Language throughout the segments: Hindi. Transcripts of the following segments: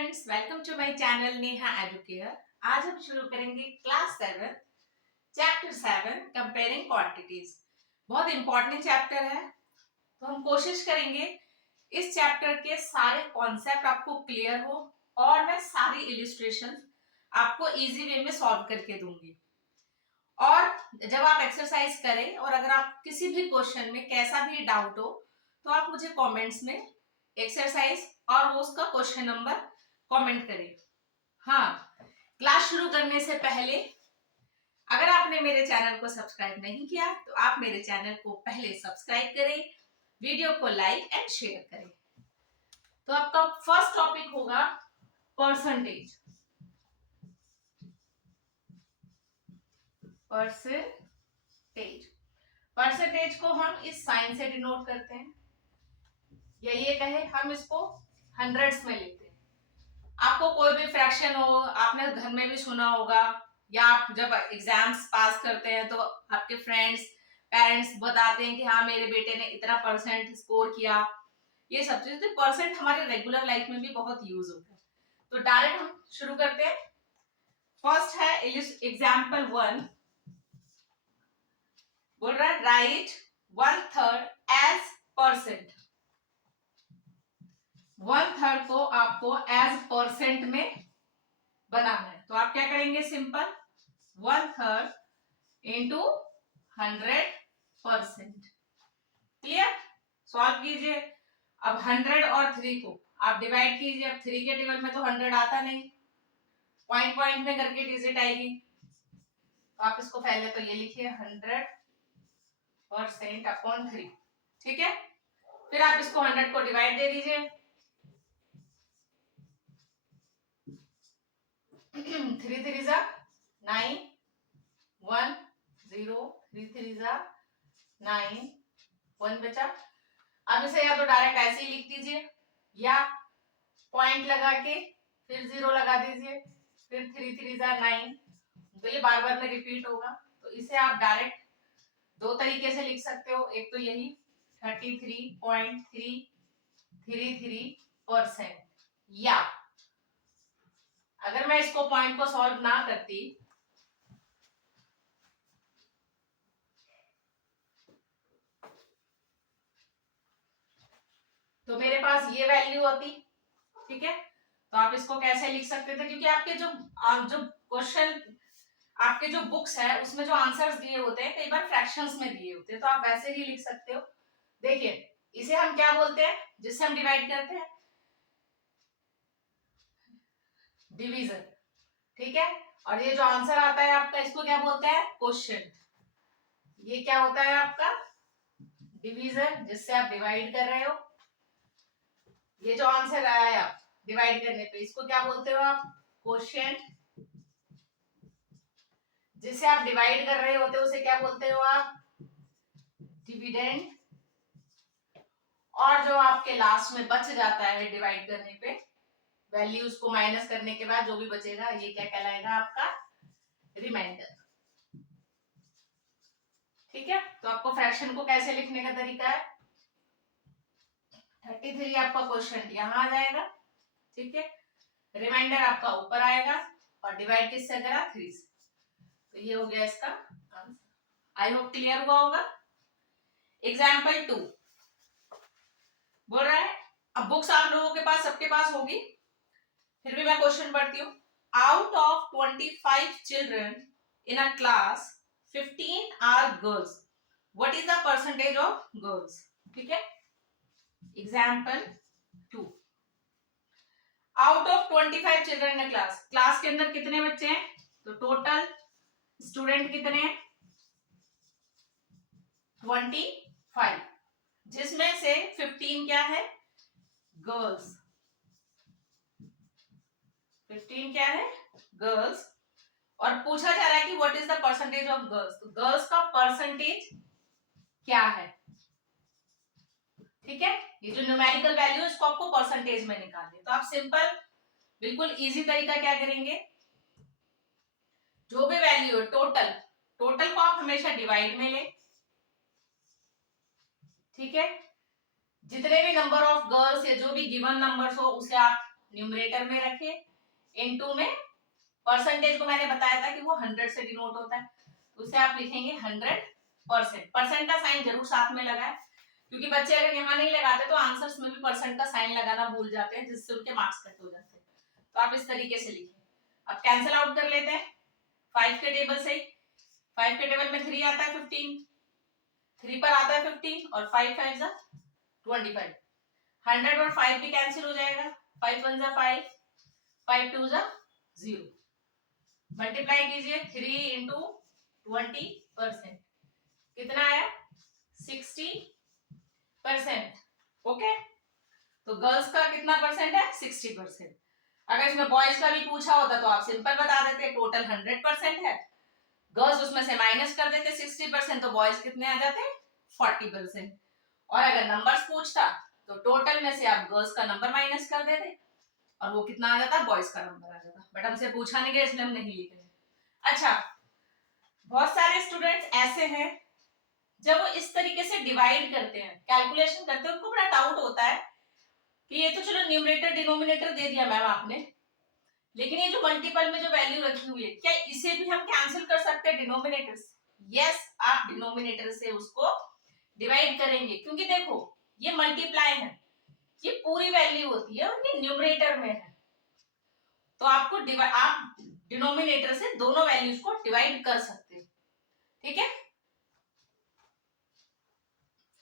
Friends, welcome to my channel Neha Educare. आज हम शुरू करेंगे क्लास 7 चैप्टर 7 कंपेयरिंग क्वांटिटीज। बहुत इंपॉर्टेंट चैप्टर है, तो हम कोशिश करेंगे इस चैप्टर के सारे कॉन्सेप्ट आपको क्लियर हो और मैं सारी इलिस्ट्रेशन आपको इजी वे में सॉल्व करके दूंगी। और जब आप एक्सरसाइज करें और अगर आप किसी भी क्वेश्चन में कैसा भी डाउट हो तो आप मुझे कमेंट्स में एक्सरसाइज और वो उसका क्वेश्चन नंबर कमेंट करें। हाँ, क्लास शुरू करने से पहले अगर आपने मेरे चैनल को सब्सक्राइब नहीं किया तो आप मेरे चैनल को पहले सब्सक्राइब करें, वीडियो को लाइक एंड शेयर करें। तो आपका फर्स्ट टॉपिक होगा परसेंटेज। परसेंटेज को हम इस साइन से डिनोट करते हैं, या ये कहे हम इसको हंड्रेड्स में लेते हैं। आपको कोई भी फ्रैक्शन हो, आपने घर में भी सुना होगा, या आप जब एग्जाम्स पास करते हैं तो आपके फ्रेंड्स पेरेंट्स बताते हैं कि हाँ मेरे बेटे ने इतना परसेंट स्कोर किया। ये सब चीजें परसेंट हमारे रेगुलर लाइफ में भी बहुत यूज होता है। तो डायरेक्ट हम शुरू करते हैं। फर्स्ट है एग्जाम्पल 1, बोल रहा है राइट 1/3 एज परसेंट। 1/3 को आपको एज परसेंट में बनाना है, तो आप क्या करेंगे? Simple 1/3 into 100%। क्लियर? सॉल्व कीजिए। अब 100 और 3 को आप डिवाइड कीजिए। अब 3 के टेबल में तो 100 आता नहीं, पॉइंट पॉइंट में करके डिजिट आएगी, तो आप इसको पहले तो ये लिखिए 100% अपॉन 3। ठीक है, फिर आप इसको 100 को डिवाइड दे दीजिए। 3 3 जा 9, 1 0, 3 3 जा 9, 1 बचा। अब इसे या तो डायरेक्ट ऐसे ही लिख दीजिए या पॉइंट लगा के फिर 0 लगा दीजिए, फिर 3 3 जा 9, तो ये बार बार में रिपीट होगा। तो इसे आप डायरेक्ट दो तरीके से लिख सकते हो। एक तो यही 33.333%, या अगर मैं इसको पॉइंट को सॉल्व ना करती तो मेरे पास ये वैल्यू होती। ठीक है, तो आप इसको कैसे लिख सकते थे? क्योंकि आपके जो क्वेश्चन आपके जो बुक्स है उसमें जो आंसर्स दिए होते हैं कई बार फ्रैक्शंस में दिए होते हैं, तो आप वैसे ही लिख सकते हो। देखिए इसे हम क्या बोलते हैं जिससे हम डिवाइड करते हैं? डिवीजन। ठीक है, और ये जो आंसर आता है आपका इसको क्या बोलते हैं? क्वेश्चन। ये क्या होता है आपका? डिवीजन, जिससे आप डिवाइड कर रहे हो। ये जो आंसर आया डिवाइड करने पे इसको क्या बोलते हो आप? क्वोशिएंट। जिसे आप डिवाइड कर रहे होते हो उसे क्या बोलते हो आप? डिविडेंड। और जो आपके लास्ट में बच जाता है डिवाइड करने पे, वैल्यूज को माइनस करने के बाद जो भी बचेगा ये क्या कहलाएगा? आपका रिमाइंडर। ठीक है, तो आपको फ्रैक्शन को कैसे लिखने का तरीका है? 33 आपका क्वोशिएंट यहां आ जाएगा। ठीक है, रिमाइंडर आपका ऊपर आएगा और डिवाइड किससे करा? 3 से। तो ये हो गया इसका आंसर। आई होप क्लियर हुआ होगा। एग्जाम्पल 2 बोल रहा है, अब बुक्स आप लोगों के पास सबके पास होगी, फिर भी मैं क्वेश्चन पढ़ती हूँ। Out of 25 children in a class 15 are girls, what is the percentage of girls? ठीक है, example 2। Out of 25 children in a class, class के अंदर कितने बच्चे हैं? तो टोटल स्टूडेंट कितने हैं? 25, जिसमें से 15 क्या है? गर्ल्स। 15 क्या है? गर्ल्स। और पूछा जा रहा है कि what is the percentage of girls, तो गर्ल्स का परसेंटेज क्या है? ठीक है, ये जो न्यूमेरिकल वैल्यू है इसको आपको परसेंटेज में निकालनी। तो आप सिंपल बिल्कुल इजी तरीका क्या करेंगे, जो भी वैल्यू है टोटल, टोटल को आप हमेशा डिवाइड में लें। ठीक है, जितने भी नंबर ऑफ गर्ल्स या जो भी गिवन नंबर्स हो उसे आप न्यूमरेटर में रखे, इनटू में परसेंटेज को मैंने बताया था कि वो 100 से डिनोट होता है, उसे आप लिखेंगे 100%। परसेंट का साइन जरूर साथ में लगाए, क्योंकि बच्चे अगर यहाँ नहीं लगाते तो आंसर्स में भी परसेंट का साइन लगाना भूल जाते हैं, जिससे उनके मार्क्स कट हो जाते हैं। तो आप इस तरीके से लिखिए। अब कैंसिल आउट कर लेते हैं 5 के टेबल से ही। 5 के टेबल में 3 आता है 15, 3 पर आता है 15 और 5 5 जा 25। 100 और 5 भी कैंसिल हो जाएगा, 5 1 जा 5, 5 2 जा 0। मल्टीप्लाई कीजिए 3 इंटू 20%, कितना आया 60%। ओके, तो गर्ल्स का कितना परसेंट है 60%। अगर इसमें बॉयज का भी पूछा होता तो आप सिंपल बता देते, टोटल 100% है, गर्ल्स उसमें से माइनस कर देते 60%, तो बॉयज कितने आ जाते 40%। और अगर नंबर्स पूछता तो टोटल में से आप गर्ल्स का नंबर माइनस कर देते और वो कितना आ जाता बॉयज का नंबर आ जाता। बट हमसे पूछा नहीं गया इसलिए हम नहीं लिख रहे। अच्छा, बहुत सारे स्टूडेंट्स ऐसे हैं जब वो इस तरीके से डिवाइड करते हैं, कैलकुलेशन करते हैं, उनको बड़ा डाउट होता है कि ये तो चलो न्यूमरेटर डिनोमिनेटर दे दिया मैम आपने, लेकिन ये जो मल्टीपल में जो वैल्यू रखी हुई है, क्या इसे भी हम कैंसिल कर सकते हैं डिनोमिनेटर से? यस, आप डिनोमिनेटर से उसको डिवाइड करेंगे, क्योंकि देखो ये मल्टीप्लाई है, ये पूरी वैल्यू होती है और ये न्यूमरेटर में है, तो आपको आप डिनोमिनेटर से दोनों वैल्यूज को डिवाइड कर सकते हैं। ठीक है,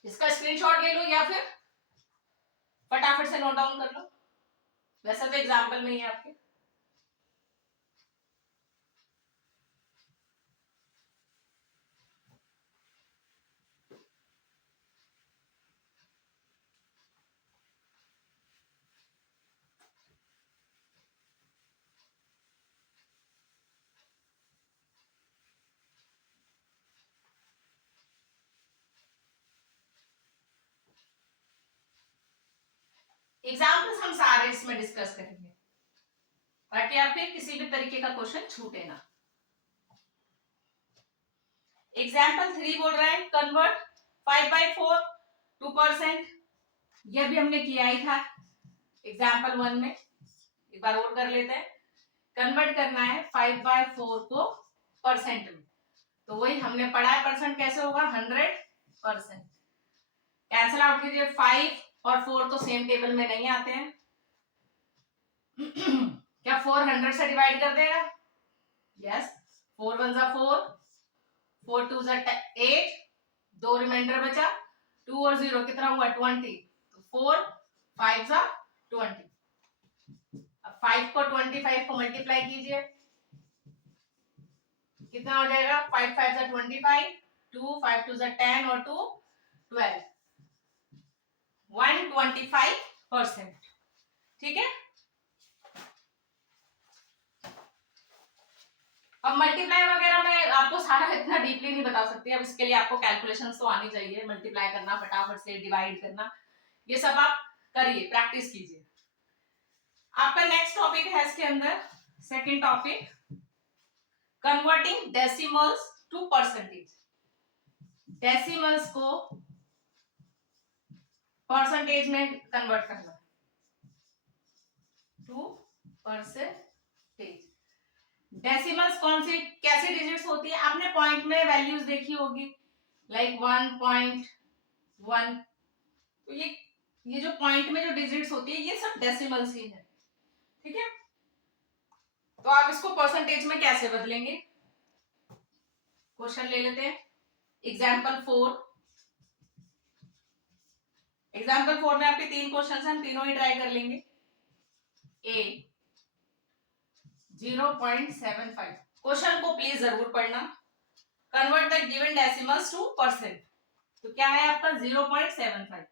इसका स्क्रीनशॉट ले लो या फिर फटाफट से नोट डाउन कर लो, वैसा तो एग्जाम्पल में ही है आपके। एग्जाम्पल्स हम सारे इसमें डिस्कस करेंगे ताकि आपके किसी भी तरीके का क्वेश्चन छूटे ना। एग्जाम्पल 3 बोल रहा है कन्वर्ट 5/4 2%, यह भी हमने किया ही था एग्जाम्पल 1 में, एक बार और कर लेते हैं। कन्वर्ट करना है 5/4 को परसेंट में, तो वही हमने पढ़ा है, परसेंट कैसे होगा 100%। कैंसिल आउट कीजिए, 5 और 4 तो सेम टेबल में नहीं आते हैं। क्या 4 100 से डिवाइड कर देगा? यस, 4 1 जा 4, 4 2 जा 8, 2 रिमाइंडर बचा, 2 और 0 कितना हुआ 20, तो 4 5 जा 20। अब 5 को 25 को मल्टीप्लाई कीजिए, कितना हो जाएगा 5 5 जा 25, 2 5 2 जा 10 और 2 12, 125%। ठीक है, अब मल्टीप्लाई वगैरह में आपको सारा इतना डीपली नहीं बता सकती, अब इसके लिए आपको कैलकुलेशंस तो आनी चाहिए, मल्टीप्लाई करना, फटाफट से डिवाइड करना, ये सब आप करिए, प्रैक्टिस कीजिए। आपका नेक्स्ट टॉपिक है इसके अंदर, second topic, converting decimals to percentage. Decimals को परसेंटेज में कन्वर्ट करना टू परसेंटेज। डेसिमल्स कौन सी कैसी डिजिट्स होती है? आपने पॉइंट में वैल्यूज देखी होगी, लाइक 1.1, तो ये जो पॉइंट में जो डिजिट्स होती है ये सब डेसिमल्स ही है। ठीक है, तो आप इसको परसेंटेज में कैसे बदलेंगे? क्वेश्चन ले लेते हैं, एग्जाम्पल 4। एग्जाम्पल 4 में आपके 3 क्वेश्चन हैं, हम तीनों ही ट्राई कर लेंगे। ए 0.75, क्वेश्चन को प्लीज जरूर पढ़ना। Convert the given decimals two percent, तो क्या है आपका 0.75।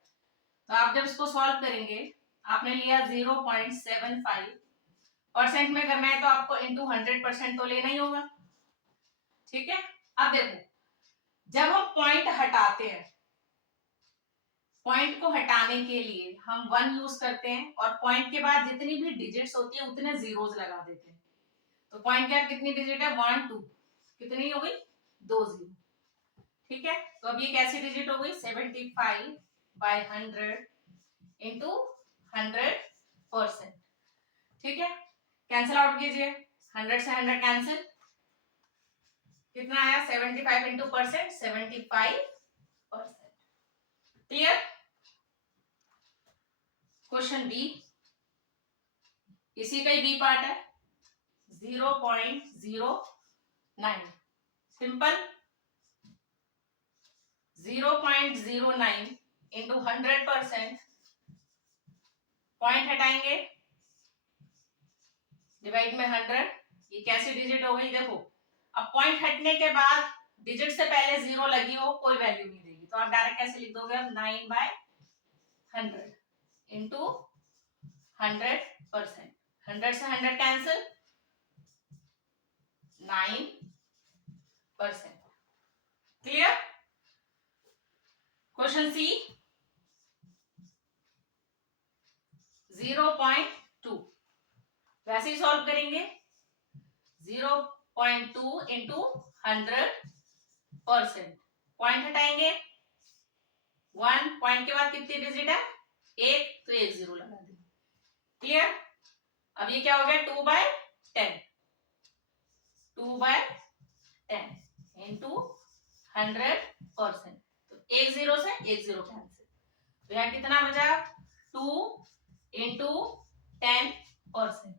तो आप जब इसको सॉल्व करेंगे, आपने लिया 0.75, परसेंट में करना है तो आपको इंटू 100% तो लेना ही होगा। ठीक है, अब देखो जब हम पॉइंट हटाते हैं, पॉइंट को हटाने के लिए हम 1 यूज करते हैं और पॉइंट के बाद जितनी भी डिजिट्स होती है उतने जीरोस लगा देते हैं। तो पॉइंट के बाद कितनी डिजिट है 1 2, कितनी हो गई 2 जीरो। ठीक है, तो अब ये कैसी डिजिट हो गई 75/100 इंटू 100%। ठीक है, कैंसिल आउट कीजिए, 100 से 100 कैंसिल, कितना आया 75 into percent 75%। Clear. Question B, इसी का ही बी पार्ट है, 0.09 सिंपल, 0.09 इंटू 100%, पॉइंट हटाएंगे, डिवाइड में 100, ये कैसी डिजिट हो गई देखो। अब पॉइंट हटने के बाद डिजिट से पहले 0 लगी हो कोई वैल्यू नहीं देगी, तो आप डायरेक्ट कैसे लिख दोगे, 9/100 इंटू 100%, 100 से 100 कैंसिल, 9%। क्लियर। क्वेश्चन सी, 0.2 वैसे ही सॉल्व करेंगे, 0.2 इंटू 100%, पॉइंट हटाएंगे, 1 पॉइंट के बाद कितनी डिजिट है, 1, तो 1 0 लगा देंगे। क्लियर। अब ये क्या हो गया, 2/10, 2/10 इंटू 100%, तो 1 0 से 1 0 कैंसिल, तो यहाँ कितना बचा, 2 इंटू 10%,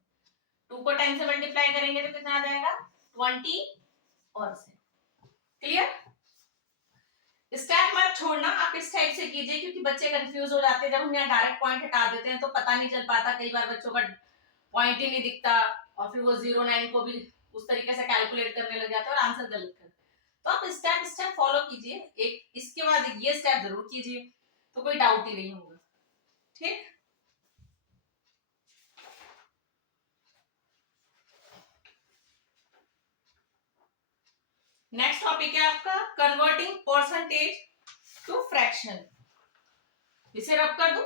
2 को 10 से मल्टीप्लाई करेंगे तो कितना आ जाएगा, 20%। क्लियर। स्टेप मत छोड़ना, आप इस टाइप से कीजिए, क्योंकि बच्चे कंफ्यूज हो जाते हैं, जब हम यहाँ डायरेक्ट पॉइंट हटा देते हैं तो पता नहीं चल पाता, कई बार बच्चों का पॉइंट ही नहीं दिखता और फिर वो 09 को भी उस तरीके से कैलकुलेट करने लग जाते हैं और आंसर गलत कर। तो आप स्टेप स्टेप फॉलो कीजिए, एक इसके बाद ये स्टेप जरूर कीजिए, तो कोई डाउट ही नहीं होगा। ठीक। नेक्स्ट टॉपिक है आपका कन्वर्टिंग परसेंटेज टू फ्रैक्शन, इसे रब कर दूं,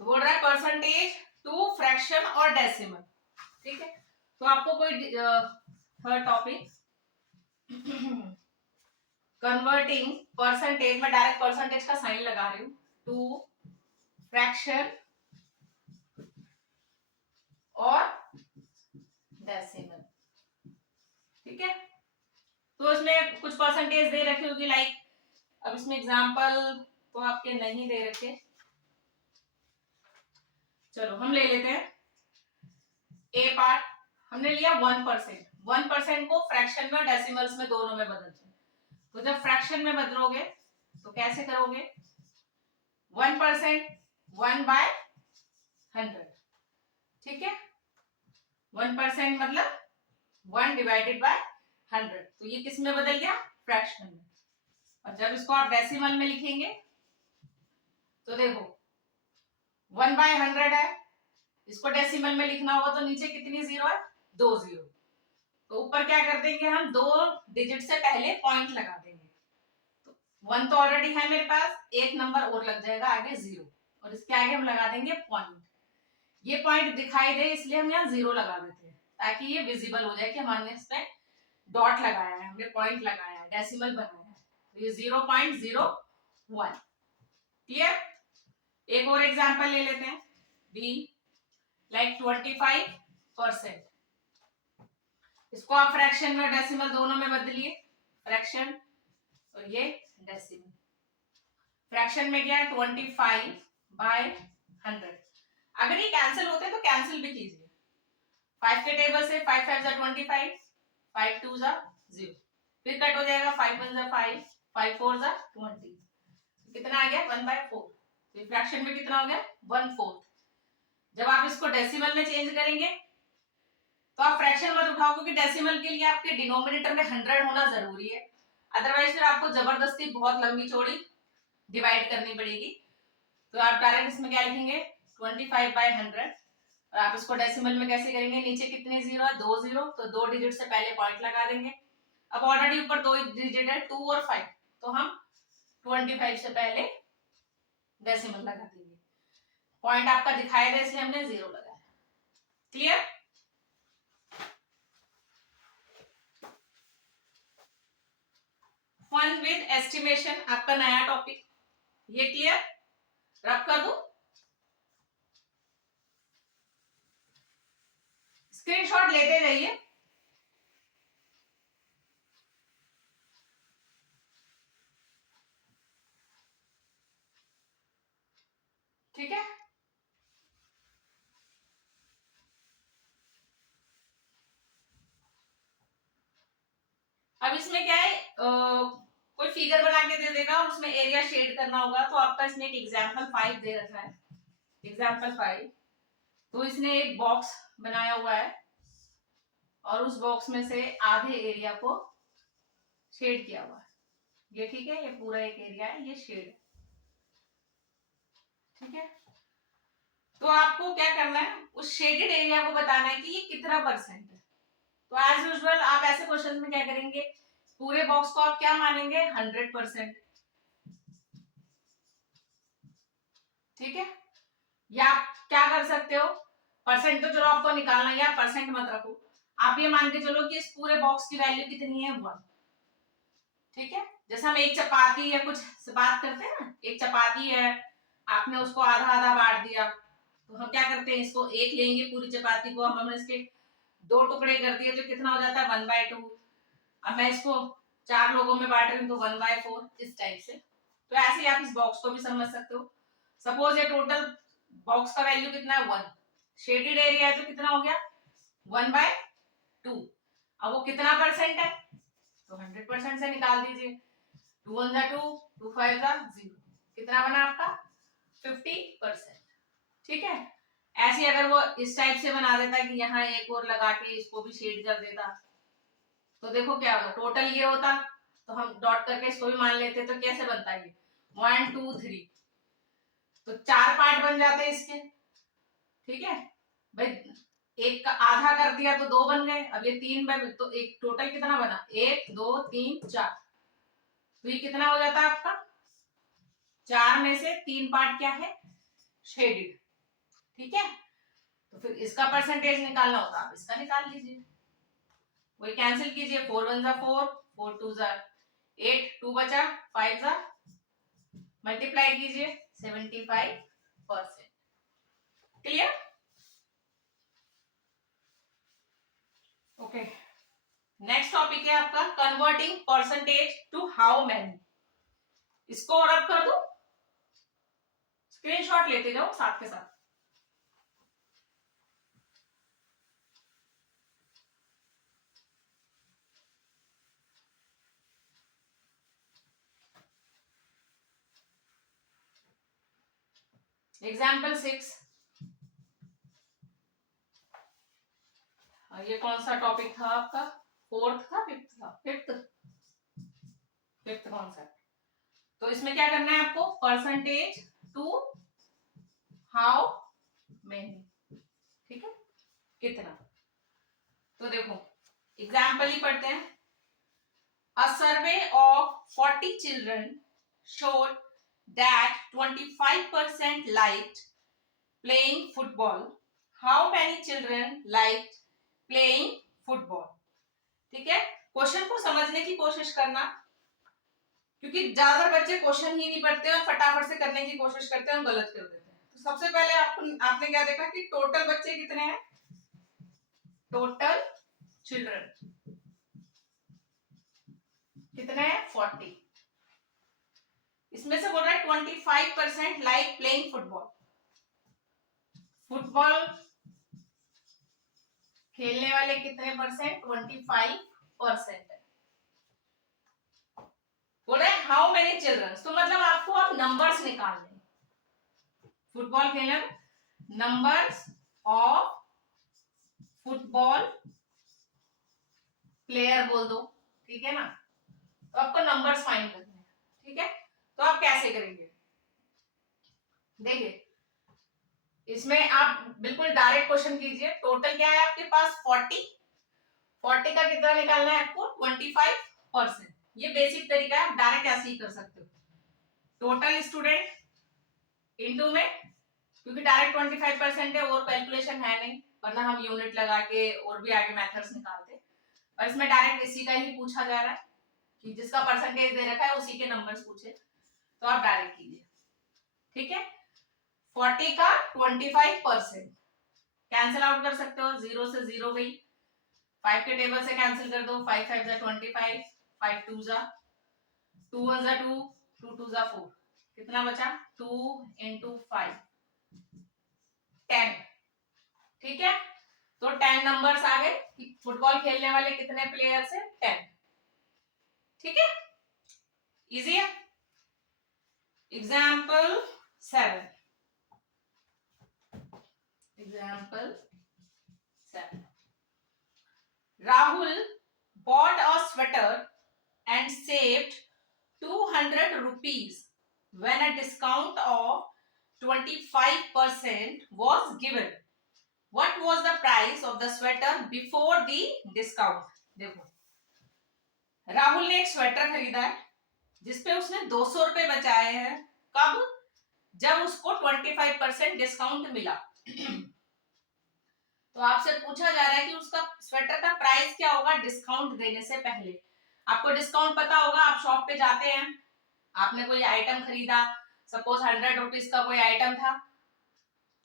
तो बोल रहा है परसेंटेज टू फ्रैक्शन और डेसिमल। ठीक है, तो आपको कोई थर्ड टॉपिक कन्वर्टिंग परसेंटेज, में डायरेक्ट परसेंटेज का साइन लगा रही हूं, टू फ्रैक्शन और डेसिमल। ठीक है, तो इसमें कुछ परसेंटेज दे रखी होगी, लाइक अब इसमें एग्जांपल तो आपके नहीं दे रखे, चलो हम ले लेते हैं। ए पार्ट हमने लिया 1%, 1% को फ्रैक्शन में डेसिमल्स में दोनों में बदलते हैं, तो जब फ्रैक्शन में बदलोगे तो कैसे करोगे, 1% 1/100, ठीक है, 1% मतलब 1/100, तो ये किस में बदल गया, फ्रैक्शन में। और जब इसको आप डेसिमल में लिखेंगे तो देखो 1/100 है, इसको डेसिमल में लिखना होगा तो नीचे कितनी जीरो है, 2 जीरो, तो ऊपर क्या कर देंगे हम, 2 डिजिट से पहले पॉइंट लगा देंगे, तो 1 तो ऑलरेडी है मेरे पास, एक नंबर और लग जाएगा आगे 0, और इसके आगे हम लगा देंगे पॉइंट। ये पॉइंट दिखाई दे इसलिए हम यहाँ 0 लगा देते हैं, ताकि ये विजिबल हो जाए कि हमने इस पे डॉट लगाया है, हमने पॉइंट लगाया है, डेसिमल बनाया है, तो ये 0.01। क्लियर। एक और एग्जांपल ले लेते हैं, बी, लाइक 25%, इसको आप फ्रैक्शन में डेसिमल दोनों में बदलिए, फ्रैक्शन और ये डेसिमल। फ्रैक्शन में क्या है, 25/100, अगर ये कैंसिल होते तो कैंसिल भी कीजिए, 5 के टेबल से 5 5 25, 5 2 0, फिर कट हो जाएगा, 5 1 5, 5 4 20, कितना आ गया 1/4, तो फ्रैक्शन में कितना हो गया 1/4। जब आप इसको डेसिमल में चेंज करेंगे तो आप फ्रैक्शन मत उठाओ, क्योंकि डेसिमल के लिए आपके डिनोमिनेटर में 100 होना जरूरी है, अदरवाइज फिर आपको जबरदस्ती बहुत लंबी चौड़ी डिवाइड करनी पड़ेगी। तो आप डायरेक्ट इसमें क्या लिखेंगे 25/100 और आप इसको डेसिमल में कैसे करेंगे, नीचे कितने जीरो है 2 जीरो, तो 2 डिजिट से पहले पॉइंट लगा देंगे। अब ऑलरेडी ऊपर 2 डिजिट है 2 और 5, तो हम 25 से पहले डेसिमल लगा देंगे। पॉइंट आपका दिखाई दे इसलिए हमने जीरो लगाया। क्लियर? फन विद एस्टिमेशन आपका नया टॉपिक, ये क्लियर? रब कर दो, स्क्रीनशॉट लेते जाइए। ठीक है, अब इसमें क्या है कोई फिगर बना के दे देगा, उसमें एरिया शेड करना होगा, तो आपका इसमें एक एग्जाम्पल 5 दे रखा है, एग्जाम्पल 5। तो इसने एक बॉक्स बनाया हुआ है और उस बॉक्स में से आधे एरिया को शेड किया हुआ है, ये ठीक है, ये पूरा एक एरिया है, ये शेड है। ठीक है, तो आपको क्या करना है, उस शेडेड एरिया को बताना है कि ये कितना परसेंट है। तो एज यूजुअल आप ऐसे क्वेश्चन में क्या करेंगे, पूरे बॉक्स को आप क्या मानेंगे 100%। ठीक है, या आप क्या कर सकते हो, परसेंट तो चलो आपको निकालना है, या परसेंट मत रखो, आप ये मान के चलो कि इस पूरे बॉक्स की वैल्यू कितनी है 1। ठीक है, जैसे हम एक चपाती या कुछ से बात करते हैं ना, एक चपाती है, आपने उसको आधा आधा बांट दिया, तो हम क्या करते हैं, इसको एक लेंगे पूरी चपाती को, हमने इसके 2 टुकड़े कर दिए, तो कितना हो जाता है 1/2। अब मैं इसको 4 लोगों में बांट रही हूँ तो 1/4, इस टाइप से। तो ऐसे ही आप इस बॉक्स को भी समझ सकते हो। सपोज ये टोटल बॉक्स का वैल्यू कितना है 1, शेडेड एरिया है तो कितना हो गया 1/2। अब वो कितना परसेंट है, तो 100% से निकाल दीजिए, 2 1 2, 2 5 0, कितना बना आपका 50%। ठीक है, ऐसे अगर वो इस टाइप से बना देता कि यहाँ एक और लगा के इसको भी शेड कर देता, तो देखो क्या होगा, टोटल ये होता, तो हम डॉट करके इसको भी मान लेते, तो कैसे बनता है ये 1 2 3, तो 4 पार्ट बन जाते हैं इसके। ठीक है भाई, एक का आधा कर दिया तो 2 बन गए, अब ये 3 बाय, तो एक टोटल कितना बना 1 2 3 4, तो ये कितना हो जाता है आपका, 4 में से 3 पार्ट क्या है शेडेड। ठीक है, तो फिर इसका परसेंटेज निकालना होता, आप इसका निकाल लीजिए, वही कैंसिल कीजिए, 4 1 4, 4 2 8, 2 बचा, 5 मल्टीप्लाई कीजिए 75%। क्लियर? ओके, नेक्स्ट टॉपिक है आपका converting percentage to how many. इसको और अब कर दो, स्क्रीनशॉट लेते जाओ साथ के साथ। एग्जाम्पल 6, ये कौन सा टॉपिक था आपका, फोर्थ था फिफ्थ था, फिफ्थ, फिफ्थ कॉन्सेप्ट। तो इसमें क्या करना है आपको, परसेंटेज टू हाउ मेनी। ठीक है, कितना, तो देखो एग्जाम्पल ही पढ़ते हैं। A survey of 40 children showed that 25% liked playing football. How many children liked playing football? ठीक है, क्वेश्चन को समझने की कोशिश करना, क्योंकि ज्यादा बच्चे क्वेश्चन ही नहीं पढ़ते और फटाफट से करने की कोशिश करते हैं और गलत कर देते हैं। तो सबसे पहले आपने क्या देखा कि टोटल बच्चे कितने हैं, टोटल चिल्ड्रन कितने हैं 40, इसमें से बोल रहा है 25% लाइक प्लेइंग फुटबॉल। फुटबॉल खेलने वाले कितने परसेंट, 25% है। बोल रहे हैं हाउ मेनी चिल्ड्रन, तो मतलब आपको अब नंबर्स निकालने, फुटबॉल खेलने नंबर्स ऑफ फुटबॉल प्लेयर बोल दो, ठीक है ना, तो आपको नंबर्स फाइंड करने हैं। ठीक है, तो आप कैसे करेंगे, देखिए इसमें आप बिल्कुल डायरेक्ट क्वेश्चन कीजिए। टोटल क्या है आपके पास 40 का कितना निकालना है आपको 25%। ये बेसिक तरीका है, आप डायरेक्ट ऐसे ही कर सकते हो। टोटल स्टूडेंट इनटू में, क्योंकि डायरेक्ट 25% है और कैलकुलेशन है नहीं, वरना हम यूनिट लगा के और भी आगे मेथड्स निकालते, और इसमें डायरेक्ट इसी का ही पूछा जा रहा है कि जिसका परसेंटेज दे रखा है उसी के नंबर्स पूछे, तो आप डायरेक्ट कीजिए। ठीक है, 40 का 25% कैंसिल आउट कर सकते हो, 0 से 0 गई, 5 के टेबल से कैंसिल कर दो, 5 5 जा 25, 5 2 जा 2 1 जा 2, 2 2 जा 4, कितना बचा 2 into 5 10। ठीक है, तो 10 नंबर्स आ गए। फुटबॉल खेलने वाले कितने प्लेयर्स हैं 10। ठीक है, इजी है। Example 7, example 7, Rahul bought a sweater and saved 200 rupees when a discount of 25% was given. What was the price of the sweater before the discount? देखो, राहुल ने एक स्वेटर खरीदा है जिसपे उसने 200 रुपए बचाए हैं। कब? जब उसको 25% डिस्काउंट मिला। तो आपसे पूछा जा रहा है कि उसका स्वेटर का प्राइस क्या होगा डिस्काउंट देने से पहले। आपको डिस्काउंट पता होगा, आप शॉप पे जाते हैं, आपने कोई आइटम खरीदा, सपोज 100 रुपीज का कोई आइटम था,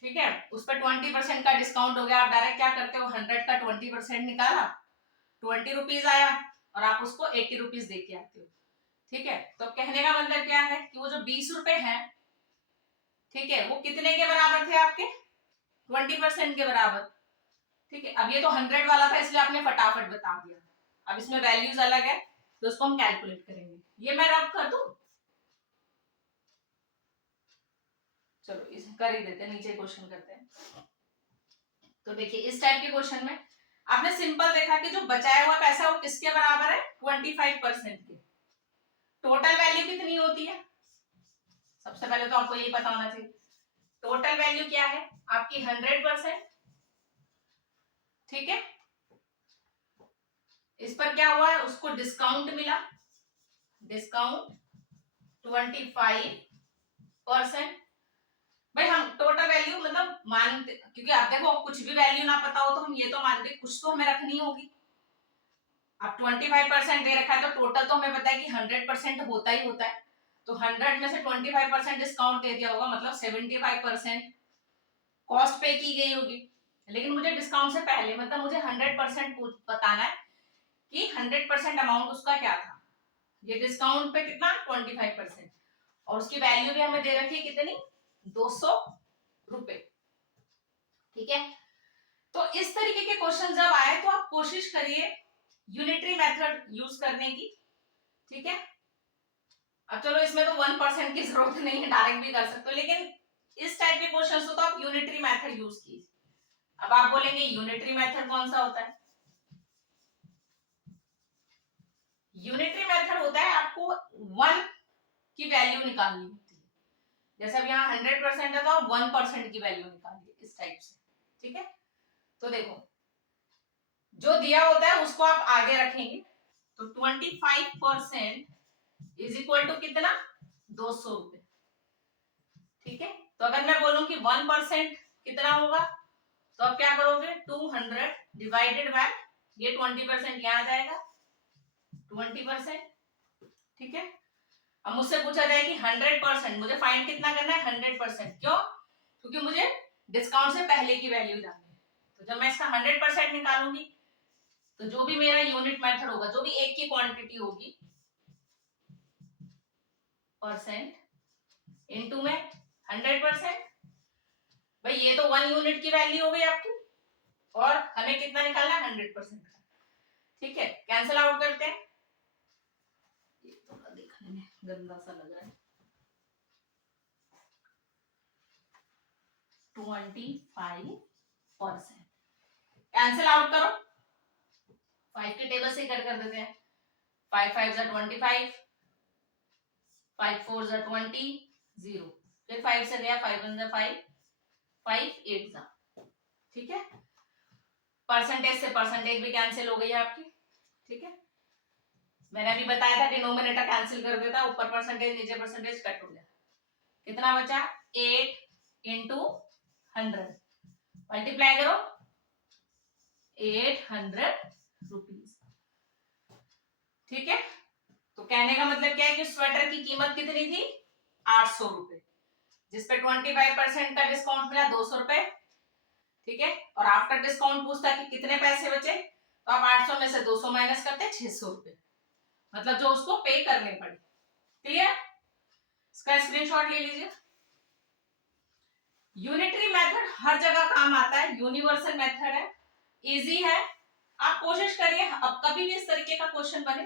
ठीक है, उस पर 20% का डिस्काउंट हो गया, आप डायरेक्ट क्या करते हो 100 का 20% निकाला, 20 रुपीज आया और आप उसको 80 रुपीज दे के आते हो। ठीक है, तो कहने का मतलब क्या है कि वो जो 20 रुपए है, ठीक है, वो कितने के बराबर थे आपके 20% के बराबर। ठीक है, अब ये तो 100 वाला था इसलिए आपने फटाफट बता दिया। अब इसमें वैल्यूज अलग है तो उसको हम कैलकुलेट करेंगे। ये मैं रब कर दूं, चलो इस कर ही देते हैं, नीचे क्वेश्चन करते हैं। तो देखिए इस टाइप के क्वेश्चन में आपने सिंपल देखा कि जो बचाया हुआ पैसा वो किसके बराबर है 25% के। टोटल वैल्यू कितनी होती है, सबसे पहले तो आपको यही पता होना चाहिए। टोटल वैल्यू क्या है आपकी 100%। ठीक है, इस पर क्या हुआ है उसको डिस्काउंट मिला, डिस्काउंट 25%। भाई हम टोटल वैल्यू मतलब मानते, क्योंकि आप देखो कुछ भी वैल्यू ना पता हो तो हम ये तो मानते कुछ तो हमें रखनी होगी। अब 25% दे रखा है तो टोटल तो हमें पता है कि 100% होता ही होता है, तो 100 में से 25% डिस्काउंट दे दिया होगा, मतलब 75% कॉस्ट पे की गई होगी। लेकिन मुझे डिस्काउंट से पहले मतलब मुझे 100% बताना है कि 100% अमाउंट उसका क्या था। ये डिस्काउंट पे कितना 25%, और उसकी वैल्यू भी हमें दे रखी है कितनी 200 रुपए। ठीक है, तो इस तरीके के क्वेश्चन जब आए तो आप कोशिश करिए यूनिटरी मेथड यूज करने की। ठीक है, अब चलो इसमें तो 1% की जरूरत नहीं है, डायरेक्ट भी कर सकते हो, लेकिन इस टाइप के क्वेश्चन हो तो आप यूनिटरी मेथड यूज कीजिए। अब आप बोलेंगे यूनिटरी मेथड कौन सा होता है? यूनिटरी मेथड होता है आपको 1 की वैल्यू निकालनी होती है। जैसे अब यहाँ 100% है तो 1% की वैल्यू निकालिए इस टाइप से। ठीक है, तो देखो जो दिया होता है उसको आप आगे रखेंगे, तो 25% इज इक्वल टू कितना 200 रुपए। ठीक है, तो अगर मैं बोलूं कि 1% कितना होगा तो आप क्या करोगे 200 डिवाइडेड बाय ये 20% यहाँ जाएगा 20%। ठीक है, अब मुझसे पूछा जाए कि 100% मुझे फाइंड कितना करना है 100%, क्यों? क्योंकि मुझे डिस्काउंट से पहले की वैल्यू जाननी है। तो जब मैं इसका 100% निकालूंगी तो जो भी मेरा यूनिट मेथड होगा, जो भी एक की क्वांटिटी होगी परसेंट इनटू में 100%। भाई ये तो 1 यूनिट की वैल्यू हो गई आपकी, और हमें कितना निकालना है 100% का। ठीक है, कैंसिल आउट करते हैं, ये थोड़ा देखने में गंदा सा लग रहा है। 25% कैंसिल आउट करो, 5 के टेबल से कट कर देते हैं, 5 5 जा 25, 5 4 जा 20, 0, फिर 5 से गया, 5 वन जा 5, 5 8 जा, ठीक है। परसेंटेज से परसेंटेज भी कैंसिल हो गई है आपकी, ठीक है। मैंने अभी बताया था डिनोमिनेटर कैंसिल कर देता, ऊपर परसेंटेज नीचे परसेंटेज कट हो गया। कितना बचा? 8 इंटू 100, मल्टीप्लाई करो 800 रुपीज, ठीक है। तो कहने का मतलब क्या है कि स्वेटर की कीमत कितनी थी? 800 रुपए, जिसपे 25% का डिस्काउंट मिला 200 रुपए, ठीक है। और आफ्टर डिस्काउंट पूछता कि कितने पैसे बचे, तो आप 800 में से 200 माइनस करते 600 रुपए, मतलब जो उसको पे करने पड़े। क्लियर? इसका स्क्रीनशॉट ले लीजिए। यूनिटरी मेथड हर जगह काम आता है, यूनिवर्सल मेथड है, इजी है। आप कोशिश करिए, अब कभी भी इस तरीके का क्वेश्चन बने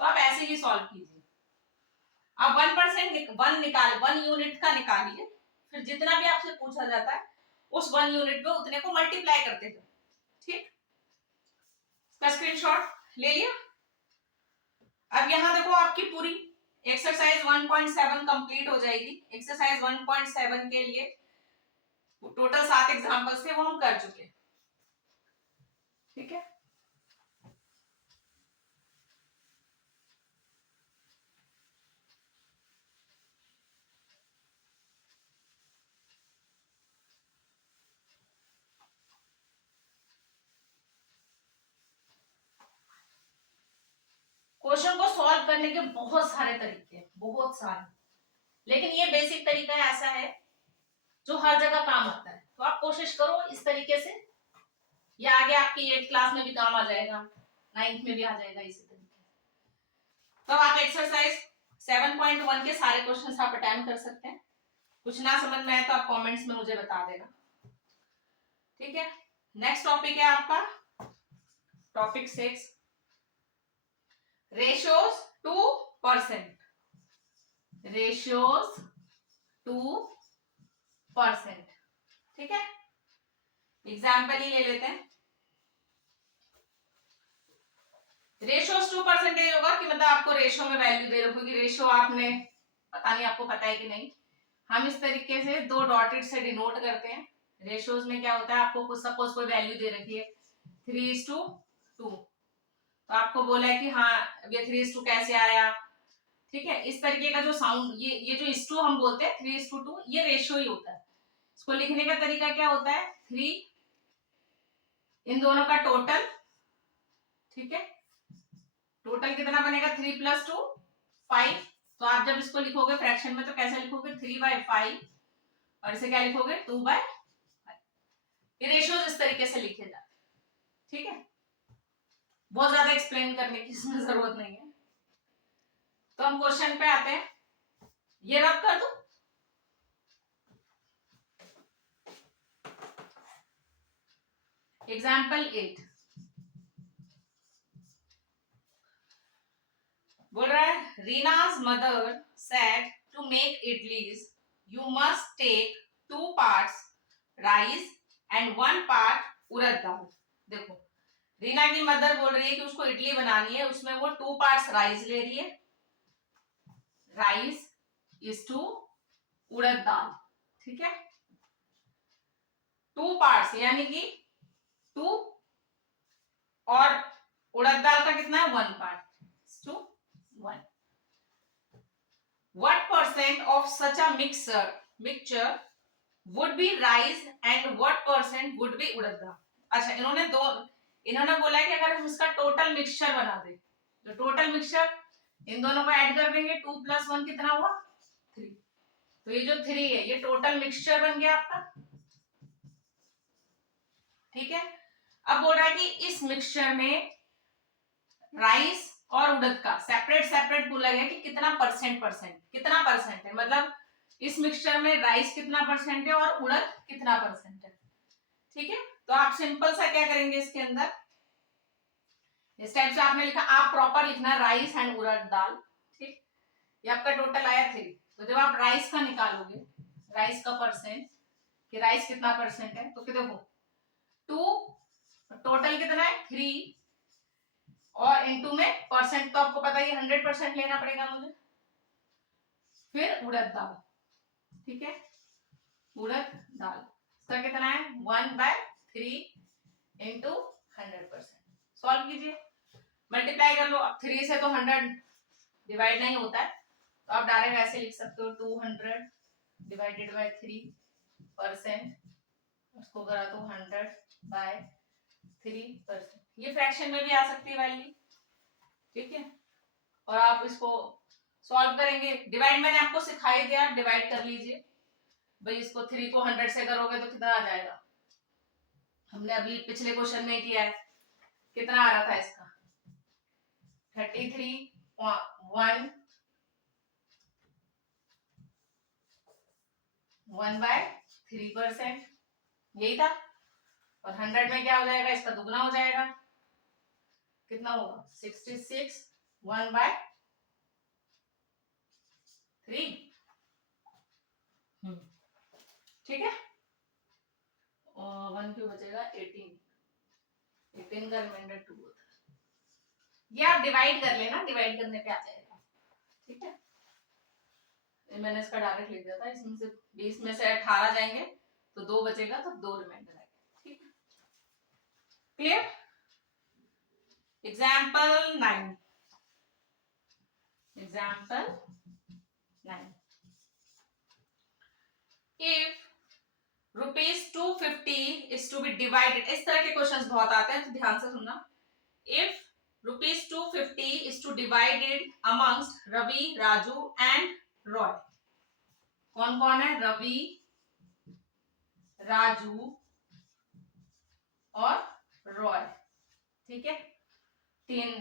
तो आप ऐसे ही सॉल्व कीजिए। आप 1% 1 यूनिट का निकालिए, फिर जितना भी आपसे पूछा जाता है उस 1 यूनिट पे उतने को मल्टीप्लाई करते जाओ, ठीक। इसका स्क्रीनशॉट ले लिया। अब यहां देखो आपकी पूरी एक्सरसाइज 1.7 कंप्लीट हो जाएगी। एक्सरसाइज 1.7 के लिए टोटल 7 एग्जांपल्स थे, वो हम कर चुके, ठीक है। क्वेश्चन को सॉल्व करने के बहुत सारे तरीके हैं, बहुत सारे, लेकिन ये बेसिक तरीका ऐसा है जो हर जगह काम आता है। तो आप कोशिश करो इस तरीके से, ये आगे आपकी 8th क्लास में भी काम आ जाएगा, 9th में भी आ जाएगा इसी तरीके से। तो आप एक्सरसाइज 7.1 के सारे क्वेश्चंस आप अटेम्प्ट कर सकते हैं। कुछ ना समझ में आए तो आप कमेंट्स में मुझे बता देना, ठीक है। नेक्स्ट टॉपिक है आपका topic 6, ratios two percent, ratios two percent, ठीक है। एग्जाम्पल ही ले लेते हैं। रेशियोज टू परसेंटेज होगा कि मतलब आपको रेशियो में वैल्यू दे रखी होगी। रेशियो आपने पता नहीं आपको पता है कि नहीं, हम इस तरीके से 2 डॉटेड से डिनोट करते हैं। रेशियोज में क्या होता है, आपको कुछ सपोज कोई वैल्यू दे रखी है 3:2, तो आपको बोला है कि हाँ ये 3:2 कैसे आया, ठीक है। इस तरीके का जो साउंड, ये जो इस टू हम बोलते हैं 3:2, ये रेशियो ही होता है। इसको लिखने का तरीका क्या होता है, 3 इन दोनों का टोटल, ठीक है। टोटल कितना बनेगा, 3 + 2 5। तो आप जब इसको लिखोगे फ्रैक्शन में तो कैसे लिखोगे, 3/5, और इसे क्या लिखोगे 2/5। ये रेशियोज इस तरीके से लिखे जाते, ठीक है। बहुत ज्यादा एक्सप्लेन करने की इसमें जरूरत नहीं है। तो हम क्वेश्चन पे आते हैं, ये रब कर दो। एग्जाम्पल 8 बोल रहा है, Reena's mother said to make idlis you must take 2 parts rice and 1 part urad dal. देखो रीना की मदर बोल रही है कि उसको इडली बनानी है, उसमें वो 2 पार्ट्स राइस ले रही है, राइस इज टू उड़द दाल, ठीक है। 2 पार्ट्स यानी कि 2, और उड़द दाल का कितना है 1 part, to 1। What percent of such a mixture would be rice and what percent would be उड़द दाल। अच्छा इन्होंने बोला है कि अगर हम इसका टोटल मिक्सचर बना दें, तो टोटल मिक्सचर इन दोनों को ऐड कर देंगे, 2 + 1 कितना हुआ 3। तो ये जो 3 है ये टोटल मिक्सचर बन गया आपका, ठीक है। अब बोल रहा है कि इस मिक्सचर में राइस और उड़द का सेपरेट सेपरेट बोला गया कि कितना परसेंट कितना परसेंट है, मतलब इस मिक्सचर में राइस कितना परसेंट है और उड़द कितना परसेंट है, ठीक है। तो आप सिंपल सा क्या करेंगे, इसके अंदर इस टाइप से आपने लिखा, आप प्रॉपर लिखना राइस एंड उड़द दाल, ठीक। ये आपका टोटल आया 3। तो जब आप राइस का निकालोगे, राइस का परसेंट कि राइस कितना परसेंट है, तो देखो 2 टोटल कितना है 3, और इनटू में परसेंट तो आपको पता ही 100% लेना पड़ेगा मुझे, फिर उड़द दाल, ठीक है, उड़द दाल, इसका कितना है 1/3 इंटू 100%। सॉल्व कीजिए, मल्टीप्लाई कर लो। अब 3 से तो 100 डिवाइड नहीं होता है, तो आप डायरेक्ट ऐसे लिख सकते हो 200 डिवाइडेड बाय 3%, उसको करा तो 100/3%। ये फ्रैक्शन में भी आ सकती है वैल्यू, ठीक है। और आप इसको सॉल्व करेंगे, डिवाइड मैंने आपको सिखाई दिया, आप डिवाइड कर लीजिए भाई। इसको 3 को 100 से करोगे तो कितना आ जाएगा, हमने अभी पिछले क्वेश्चन में किया है, कितना आ रहा था इसका 1/3%, यही था। और 100 में क्या हो जाएगा, इसका दुगना हो जाएगा, कितना होगा 66 1/3, ठीक है। और 1 क्यों बचेगा 18 का रिमाइंडर 2 होता है। ये आप डिवाइड कर लेना, डिवाइड करने पे आ जाएगा, ठीक है। मैंने इसका डायरेक्ट लिख दिया था, इसमें से 20 में से 18 जाएंगे तो 2 बचेगा, तो 2 रिमाइंडर आएगा, ठीक है। Clear. Example 9, example 9, if ₹250 is to be divided, इस तरह के क्वेश्चंस बहुत आते हैं, तो ध्यान से सुनना। If ₹250 is to divided amongst Ravi, Raju and Roy, कौन कौन है, रवि, राजू और रॉय, ठीक है, 3,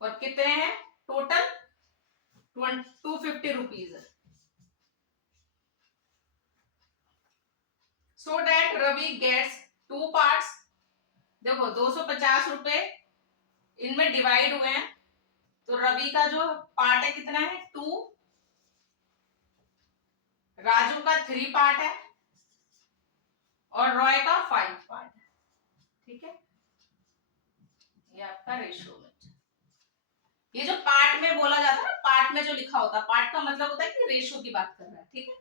और कितने हैं total 250 rupees. So that Ravi gets 2 parts, देखो 250 रुपए इनमें डिवाइड हुए हैं, तो रवि का जो पार्ट है कितना है 2, राजू का 3 पार्ट है और रॉय का 5 पार्ट है, ठीक है। ये आपका रेशियो में, ये जो पार्ट में बोला जाता है ना, पार्ट में जो लिखा होता है, पार्ट का मतलब होता है कि रेशियो की बात कर रहा है, ठीक है।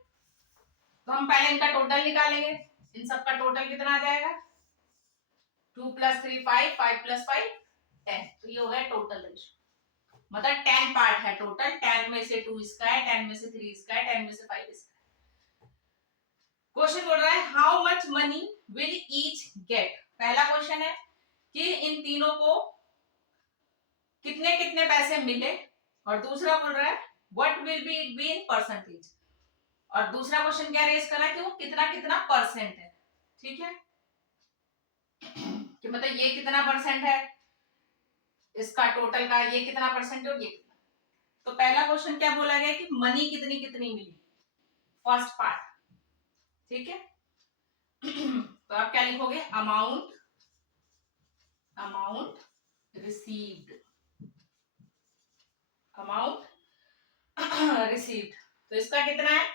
तो हम पहले इनका टोटल निकालेंगे, इन सब का टोटल कितना आ जाएगा 2 + 3 5, 5 + 5 10, तो ये हो गया टोटल रेशियो, मतलब 10 पार्ट है टोटल, 10 में से 2 इसका है, 10 में से 3 इसका है, 10 में से 5 इसका है। क्वेश्चन बोल रहा है how much money will each get, पहला क्वेश्चन है कि इन तीनों को कितने कितने पैसे मिले, और दूसरा बोल रहा है what will be it be in percentage, और दूसरा क्वेश्चन क्या रेज कर रहा है कि वो कितना कितना परसेंट है, ठीक है, कि मतलब ये कितना परसेंट है इसका टोटल का, ये कितना परसेंट है और ये कितना। तो पहला क्वेश्चन क्या बोला गया कि मनी कितनी कितनी मिली, फर्स्ट पार्ट, ठीक है। तो आप क्या लिखोगे amount, amount received, amount received, तो इसका कितना है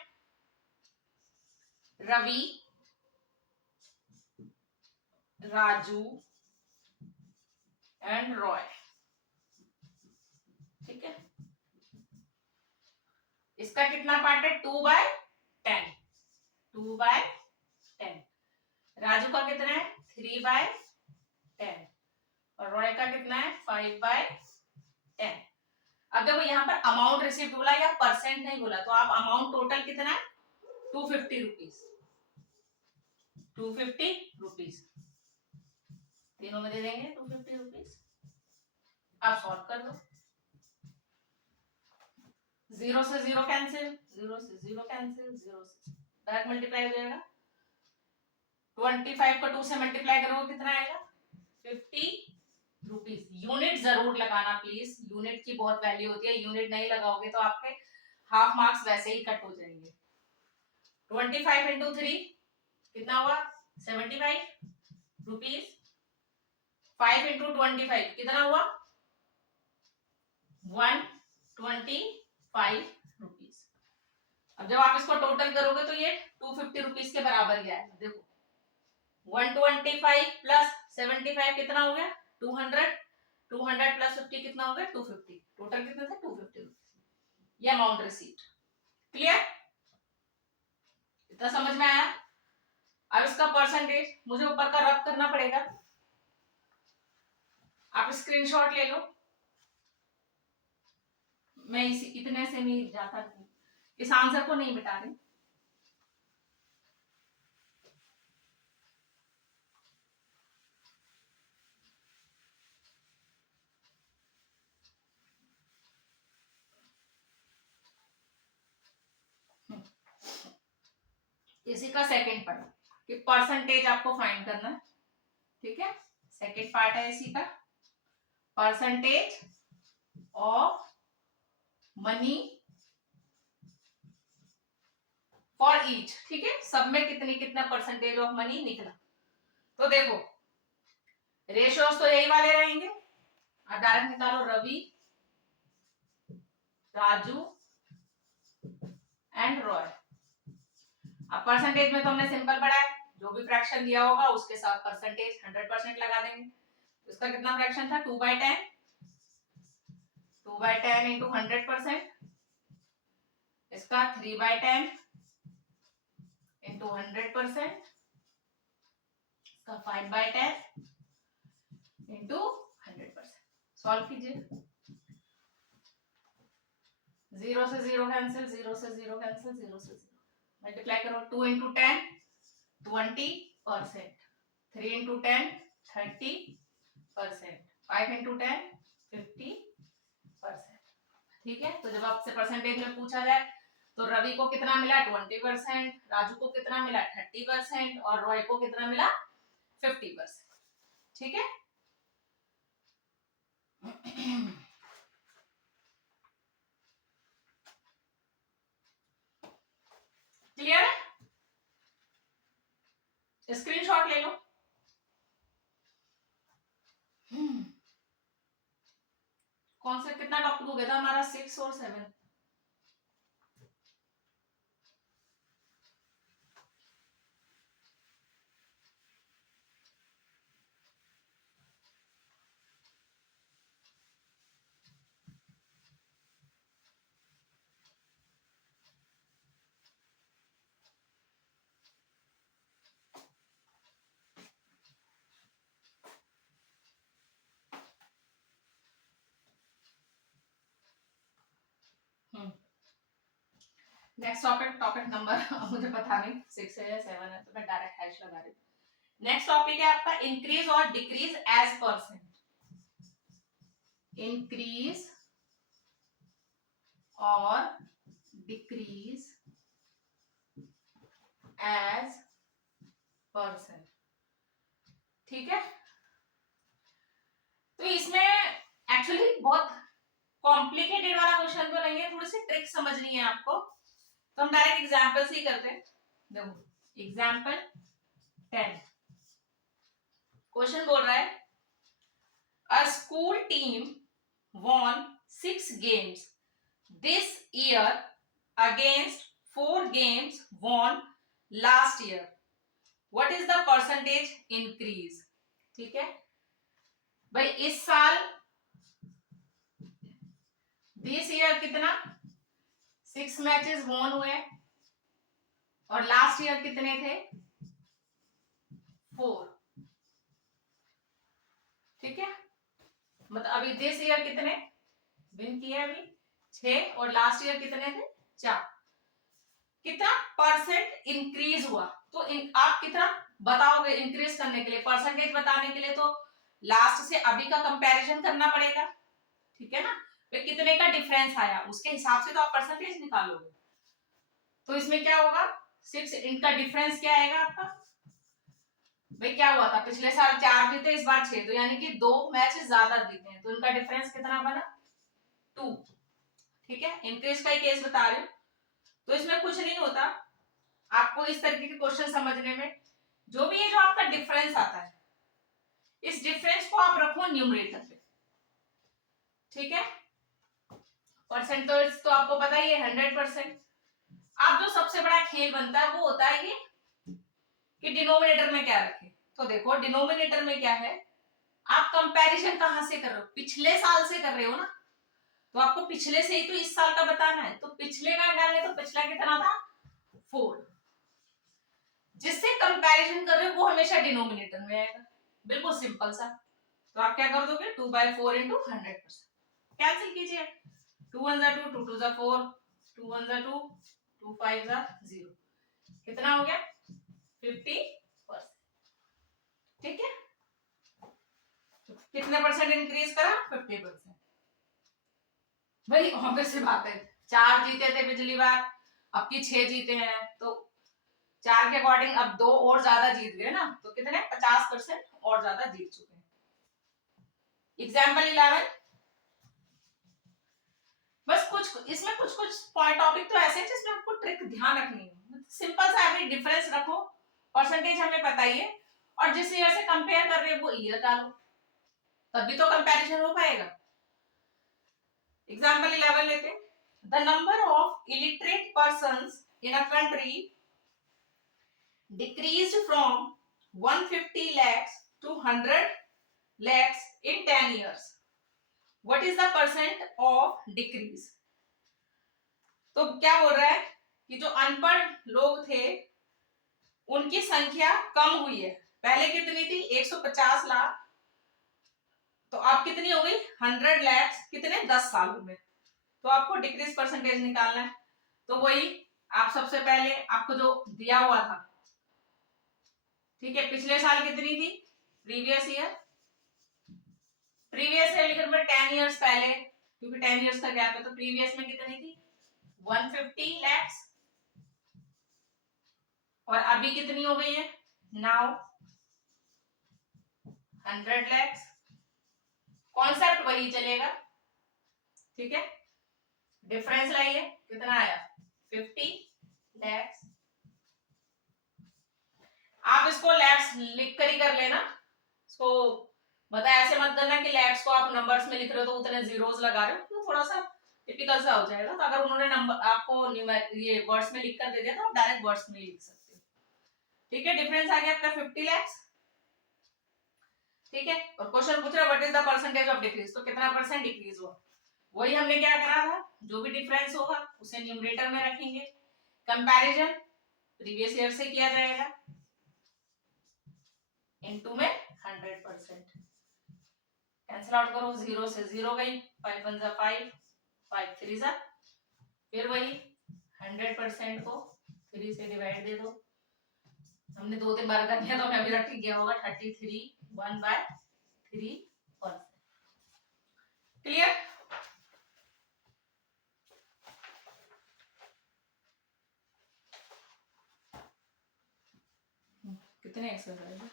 रवि, राजू एंड रॉय, ठीक है। इसका कितना पार्ट है 2/10, 2/10, राजू का कितना है 3/10 और रॉय का कितना है 5/10। अब देखो यहाँ पर अमाउंट रिसीव्ड बोला या परसेंट नहीं बोला, तो आप अमाउंट टोटल कितना है 250 रुपीज, 250 रुपीज तीनों में दे देंगे 250 रुपीज। आप सॉल्व कर दो, 0 से 0 कैंसिल, 0 से 0 कैंसिल, 0 से डायरेक्ट मल्टीप्लाई हो जाएगा, 25 को 2 से मल्टीप्लाई करोगे कितना आएगा 50 रुपीज। यूनिट जरूर लगाना प्लीज, यूनिट की बहुत वैल्यू होती है, यूनिट नहीं लगाओगे तो आपके हाफ मार्क्स वैसे ही कट हो जाएंगे। 25 इंटू 3 कितना हुआ 75 रुपीज, 5 इंटू 25 कितना हुआ 125 रुपीज। अब जब आप इसको टोटल करोगे तो ये 250 रुपीज के बराबर ही आएगा। देखो 125 प्लस 75 कितना हो गया 200, 200 प्लस 50 कितना हो गया 250, टोटल कितना था 250 रुपीज, ये अमाउंट रिसीव्ड। क्लियर। इतना समझ में आया? अब इसका परसेंटेज मुझे ऊपर का रब करना पड़ेगा, आप स्क्रीनशॉट ले लो। मैं इसी इतने से नहीं जाता, इस आंसर को नहीं मिटा रही। इसी का सेकंड पार्ट कि परसेंटेज आपको फाइंड करना है, ठीक है। सेकंड पार्ट है इसी का, percentage of money for each, ठीक है। सब में कितनी कितना परसेंटेज ऑफ मनी निकला। तो देखो रेशियोज तो यही वाले रहेंगे, अब डायरेक्ट निकालो, रवि, राजू एंड रॉय। अब परसेंटेज में तो हमने सिंपल पढ़ा है, जो भी फ्रैक्शन दिया होगा उसके साथ परसेंटेज 100% लगा देंगे। तो इसका कितना फ्रैक्शन था, 2/10, 2/10 इंटू 100%, इसका 3/10 इंटू 100%, इसका 5/10 इंटू 100%। सॉल्व कीजिए, 0 से 0 कैंसिल, 0 से 0 कैंसिल, 0 से 0 मल्टीप्लाई करो, 2 इंटू 10 20%, 3 इंटू 10 30%, 5 इंटू 10 50%, ठीक है। तो जब आपसे परसेंटेज में पूछा जाए तो रवि को कितना मिला 20%, राजू को कितना मिला 30% और रॉय को कितना मिला 50%, ठीक है। क्लियर है? स्क्रीनशॉट ले लो। कौन से कितना टॉपिक हो गया था हमारा, 6 और 7? नेक्स्ट टॉपिक नंबर मुझे पता नहीं 6 है या 7 है, तो मैं डायरेक्ट हैश लगा रही हूँ। नेक्स्ट टॉपिक है आपका इंक्रीज और डिक्रीज एज परसेंट, इंक्रीज और डिक्रीज एज परसेंट, ठीक है। तो इसमें एक्चुअली बहुत कॉम्प्लिकेटेड वाला क्वेश्चन तो नहीं है, थोड़ी सी ट्रिक समझनी है आपको, तो हम डायरेक्ट एग्जांपल से ही करते हैं। देखो एग्जांपल 10, क्वेश्चन बोल रहा है अ school team won 6 games this year against 4 games won last year. What is the percentage increase? ठीक है भाई, इस साल दिस ईयर कितना 6 मैचेस वॉन हुए और लास्ट ईयर कितने थे 4, ठीक है। मतलब अभी दिस ईयर कितने विन किए अभी 6 और लास्ट ईयर कितने थे 4, कितना परसेंट इंक्रीज हुआ। तो आप कितना बताओगे इंक्रीज करने के लिए, परसेंटेज बताने के लिए तो लास्ट से अभी का कंपैरिजन करना पड़ेगा, ठीक है ना। फिर कितने का डिफरेंस आया उसके हिसाब से तो आप परसेंटेज निकालोगे। तो इसमें क्या होगा 6, इनका डिफरेंस क्या आएगा आपका भाई, क्या हुआ था पिछले साल 4 जीते इस बार 6, तो यानी कि 2 मैच ज्यादा जीते हैं, तो इनका डिफरेंस कितना बना 2, ठीक है। इंक्रीज का ही केस बता रहे हो, तो इसमें कुछ नहीं होता आपको इस तरीके के क्वेश्चन समझने में। जो भी ये जो आपका डिफरेंस आता है इस डिफरेंस को आप रखो न्यूमरेटर पे, ठीक है। परसेंटेज तो आपको पता ही है 100%। अब जो सबसे बड़ा खेल बनता है वो होता है ये कि डिनोमिनेटर में क्या रखें। तो देखो डिनोमिनेटर में क्या है, आप कंपैरिजन कहां से कर रहे हो, पिछले साल से कर रहे हो ना, तो आपको पिछले से ही तो इस साल का बताना है। तो पिछले का निकालने तो पिछला कितना था 4, कंपैरिजन कर रहे हो वो हमेशा डिनोमिनेटर में आएगा, बिल्कुल सिंपल सा। तो आप क्या कर दोगे 2/4 इंटू 100%, कैंसिल कीजिए, 2 1 2, 2 2 4, 2 1 2, 2 5 0, कितना हो गया 50%। ठीक है, कितने परसेंट इंक्रीज करा 50%। भाई ऑब्वियस सी बात है, 4 जीते थे पिछली बार, अब की 6 जीते हैं, तो 4 के अकॉर्डिंग अब 2 और ज्यादा जीत गए ना, तो कितने 50% और ज्यादा जीत चुके हैं। एग्जाम्पल 11, बस कुछ इसमें कुछ टॉपिक तो ऐसे हैं जिसमें आपको ट्रिक ध्यान रखनी है। सिंपल सा अभी डिफरेंस रखो, परसेंटेज हमें पता ही है, और जिस ईयर से कंपेयर कर रहे हो वो ईयर डालो, तभी तो कंपैरिजन हो पाएगा। एग्जाम्पल 11 लेते हैं, the number of illiterate persons in a country decreased from 150 lakhs to 100 lakhs in 10 years. What is the percent of decrease? तो क्या बोल रहा है कि जो अनपढ़ लोग थे उनकी संख्या कम हुई है, पहले कितनी थी 150 लाख, तो अब कितनी हो गई 100 लाख, कितने 10 सालों में। तो आपको डिक्रीज परसेंटेज निकालना है, तो वही आप सबसे पहले आपको जो दिया हुआ था, ठीक है, पिछले साल कितनी थी प्रीवियस ईयर, लिखने में 10 इयर्स पहले, क्योंकि 10 इयर्स का गैप है, तो प्रीवियस में कितनी थी 150 lakhs, और अभी कितनी हो गई है नाउ 100 lakhs। कॉन्सेप्ट वही चलेगा, ठीक है, डिफरेंस लाइए, कितना आया 50 lakhs। आप इसको लैक्स लिख कर ही कर लेना, इसको मतलब ऐसे मत करना कि लैक्स को आप नंबर्स में लिख रहे हो तो उतने जीरोस लगा रहे हो, तो थोड़ा सा टिपिकल सा हो जाएगा। तो अगर उन्होंने नंबर आपको ये वर्ड्स में लिख कर दे दिया तो आप डायरेक्ट वर्ड्स में लिख सकते हो। ठीक है, डिफरेंस आ गया आपका 50 lakhs। ठीक है, और क्वेश्चन पूछ रहा है what is the percentage of decrease, तो कितना परसेंट डिक्रीज हुआ, वही हमने क्या करा था, जो भी डिफरेंस होगा उसे न्यूमरेटर में रखेंगे, कंपैरिजन प्रीवियस ईयर से किया जाएगा, इनटू में 100%, कैंसिल आउट करो, 0 से 0 गई, 5 1 5, 5 3 जा, फिर वही 100% को 3 से डिवाइड दे दो, हमने 2-3 बार कर दिया तो हमें अभी रख गया होगा 33 1/3%। क्लियर? कितने एक्सरसाइज है,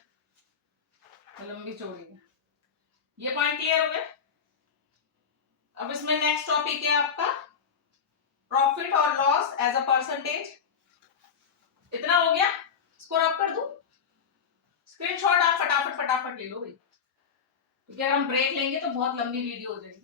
लंबी चौड़ी है, ये पॉइंट क्लियर हो गया। अब इसमें नेक्स्ट टॉपिक है आपका प्रॉफिट और लॉस एज अ परसेंटेज। इतना हो गया, इसको रब कर दूं, स्क्रीनशॉट आप फटाफट ले लो भाई, क्योंकि अगर हम ब्रेक लेंगे तो बहुत लंबी वीडियो हो जाएगी।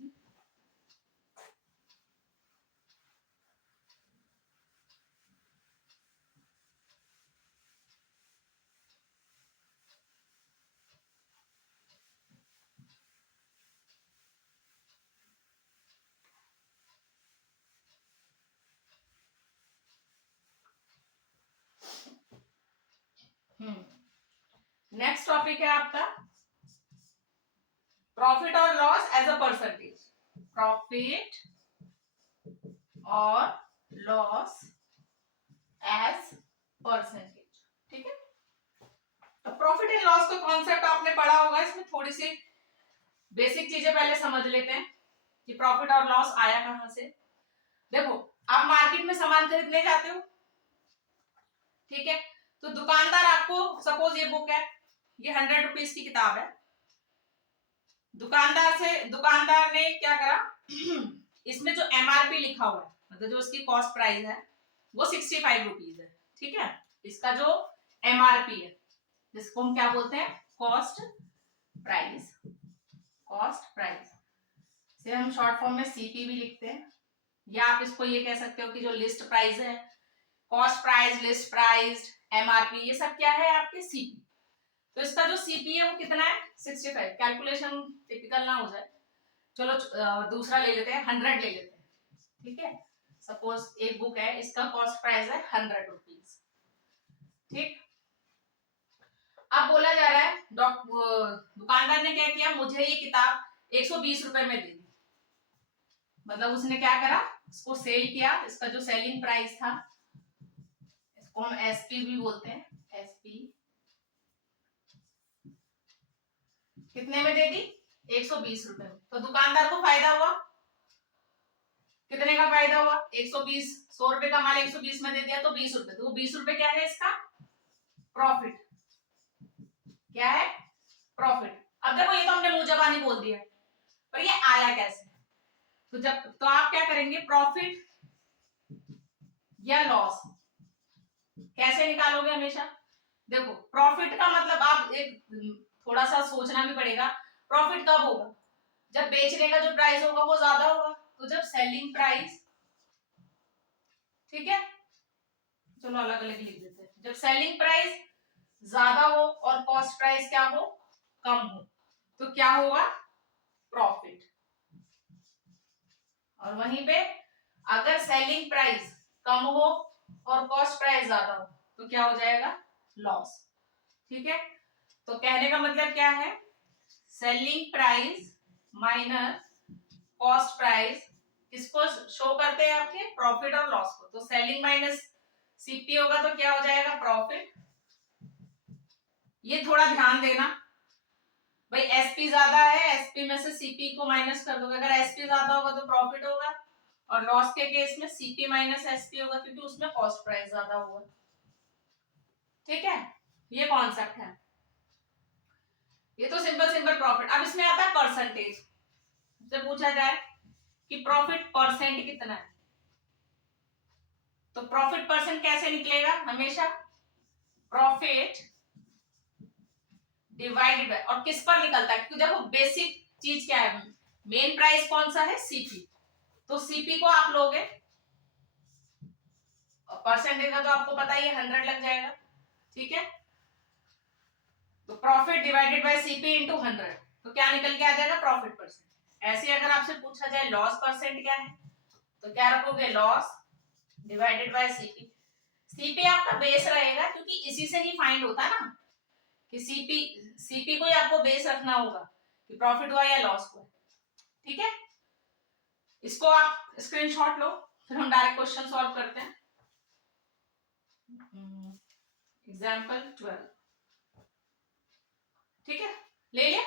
नेक्स्ट टॉपिक है आपका प्रॉफिट और loss as a percentage, profit और लॉस एज परसेंटेज। ठीक है, तो प्रॉफिट एंड लॉस का कॉन्सेप्ट आपने पढ़ा होगा, इसमें थोड़ी सी बेसिक चीजें पहले समझ लेते हैं कि प्रॉफिट और लॉस आया कहां से। देखो, आप मार्केट में सामान खरीदने जाते हो, ठीक है, तो दुकानदार आपको, सपोज ये बुक है, ये 100 रुपीज की किताब है, दुकानदार ने क्या करा इसमें जो एमआरपी लिखा हुआ है, मतलब जो इसकी कॉस्ट प्राइस है वो 65 रुपीज है। ठीक है, इसका जो एमआरपी है जिसको हम क्या बोलते हैं कॉस्ट प्राइस, से हम शॉर्ट फॉर्म में सीपी भी लिखते हैं, या आप इसको ये कह सकते हो कि जो लिस्ट प्राइस है, cost price, list price, MRP, ये सब क्या है आपके सीपी। तो इसका जो सीपी है वो कितना है 65, कैलकुलेशन टिपिकल ना हो जाए, चलो दूसरा ले लेते हैं, 100 ले लेते हैं। ठीक है, सपोज एक बुक है, इसका कॉस्ट प्राइस है 100 रुपीज। ठीक, अब बोला जा रहा है दुकानदार ने क्या किया, मुझे ये किताब 120 रुपए में दी। मतलब उसने क्या करा, इसको सेल किया। इसका जो सेलिंग प्राइस था, इसको हम एसपी भी बोलते हैं, एसपी कितने में दे दी, 120 रुपए में। तो दुकानदार को फायदा हुआ, कितने का फायदा हुआ, 120। 100 रुपए का माल 120 में दे दिया तो 20 रुपए, तो वो 20 रुपए क्या है इसका प्रॉफिट, क्या है प्रॉफिट। अब देखो ये तो हमने मुंह जबानी बोल दिया, पर ये आया कैसे। तो आप क्या करेंगे, प्रॉफिट या लॉस कैसे निकालोगे हमेशा। देखो प्रॉफिट का मतलब आप एक थोड़ा सा सोचना भी पड़ेगा। प्रॉफिट कब होगा, जब बेचने का जो प्राइस होगा वो ज्यादा होगा। तो जब सेलिंग प्राइस, ठीक है, चलो अलग अलग लिख देते हैं। जब सेलिंग प्राइस ज्यादा हो और कॉस्ट प्राइस क्या हो, कम हो, तो क्या होगा प्रॉफिट। और वहीं पे अगर सेलिंग प्राइस कम हो और कॉस्ट प्राइस ज्यादा हो तो क्या हो जाएगा लॉस। ठीक है, तो कहने का मतलब क्या है, selling price minus cost price किसको शो करते हैं, आपके प्रॉफिट और लॉस को। तो सेलिंग माइनस सीपी होगा तो क्या हो जाएगा प्रॉफिट। ये थोड़ा ध्यान देना भाई, एसपी ज्यादा है, एसपी में से सीपी को माइनस कर दोगे। अगर एसपी ज्यादा होगा तो प्रॉफिट होगा, और लॉस के केस में सीपी माइनस एसपी होगा, क्योंकि उसमें कॉस्ट प्राइस ज्यादा होगा। ठीक है, ये कॉन्सेप्ट है। ये तो सिंपल सिंपल प्रॉफिट। अब इसमें आता है परसेंटेज। जब पूछा जाए कि प्रॉफिट परसेंट कितना है, तो प्रॉफिट परसेंट कैसे निकलेगा, हमेशा प्रॉफिट डिवाइडेड बाय, और किस पर निकलता है, क्योंकि देखो बेसिक चीज क्या है, मेन प्राइस कौन सा है सीपी। तो सीपी को आप लोगे, परसेंटेज का तो आपको पता ही है 100 लग जाएगा। ठीक है, तो profit divided by CP into 100, तो क्या निकल के आ जाएगा प्रॉफिट परसेंट। ऐसे अगर आपसे पूछा जाए लॉस परसेंट क्या है, तो क्या रखोगे loss divided by CP. CP आपका बेस रहेगा, क्योंकि इसी से ही फाइंड होता है ना, कि सीपी सीपी को ही आपको बेस रखना होगा कि प्रॉफिट हुआ या लॉस हुआ। ठीक है, इसको आप स्क्रीनशॉट लो, फिर हम डायरेक्ट क्वेश्चन सॉल्व करते हैं। एग्जाम्पल 12, ठीक है, ले लिया।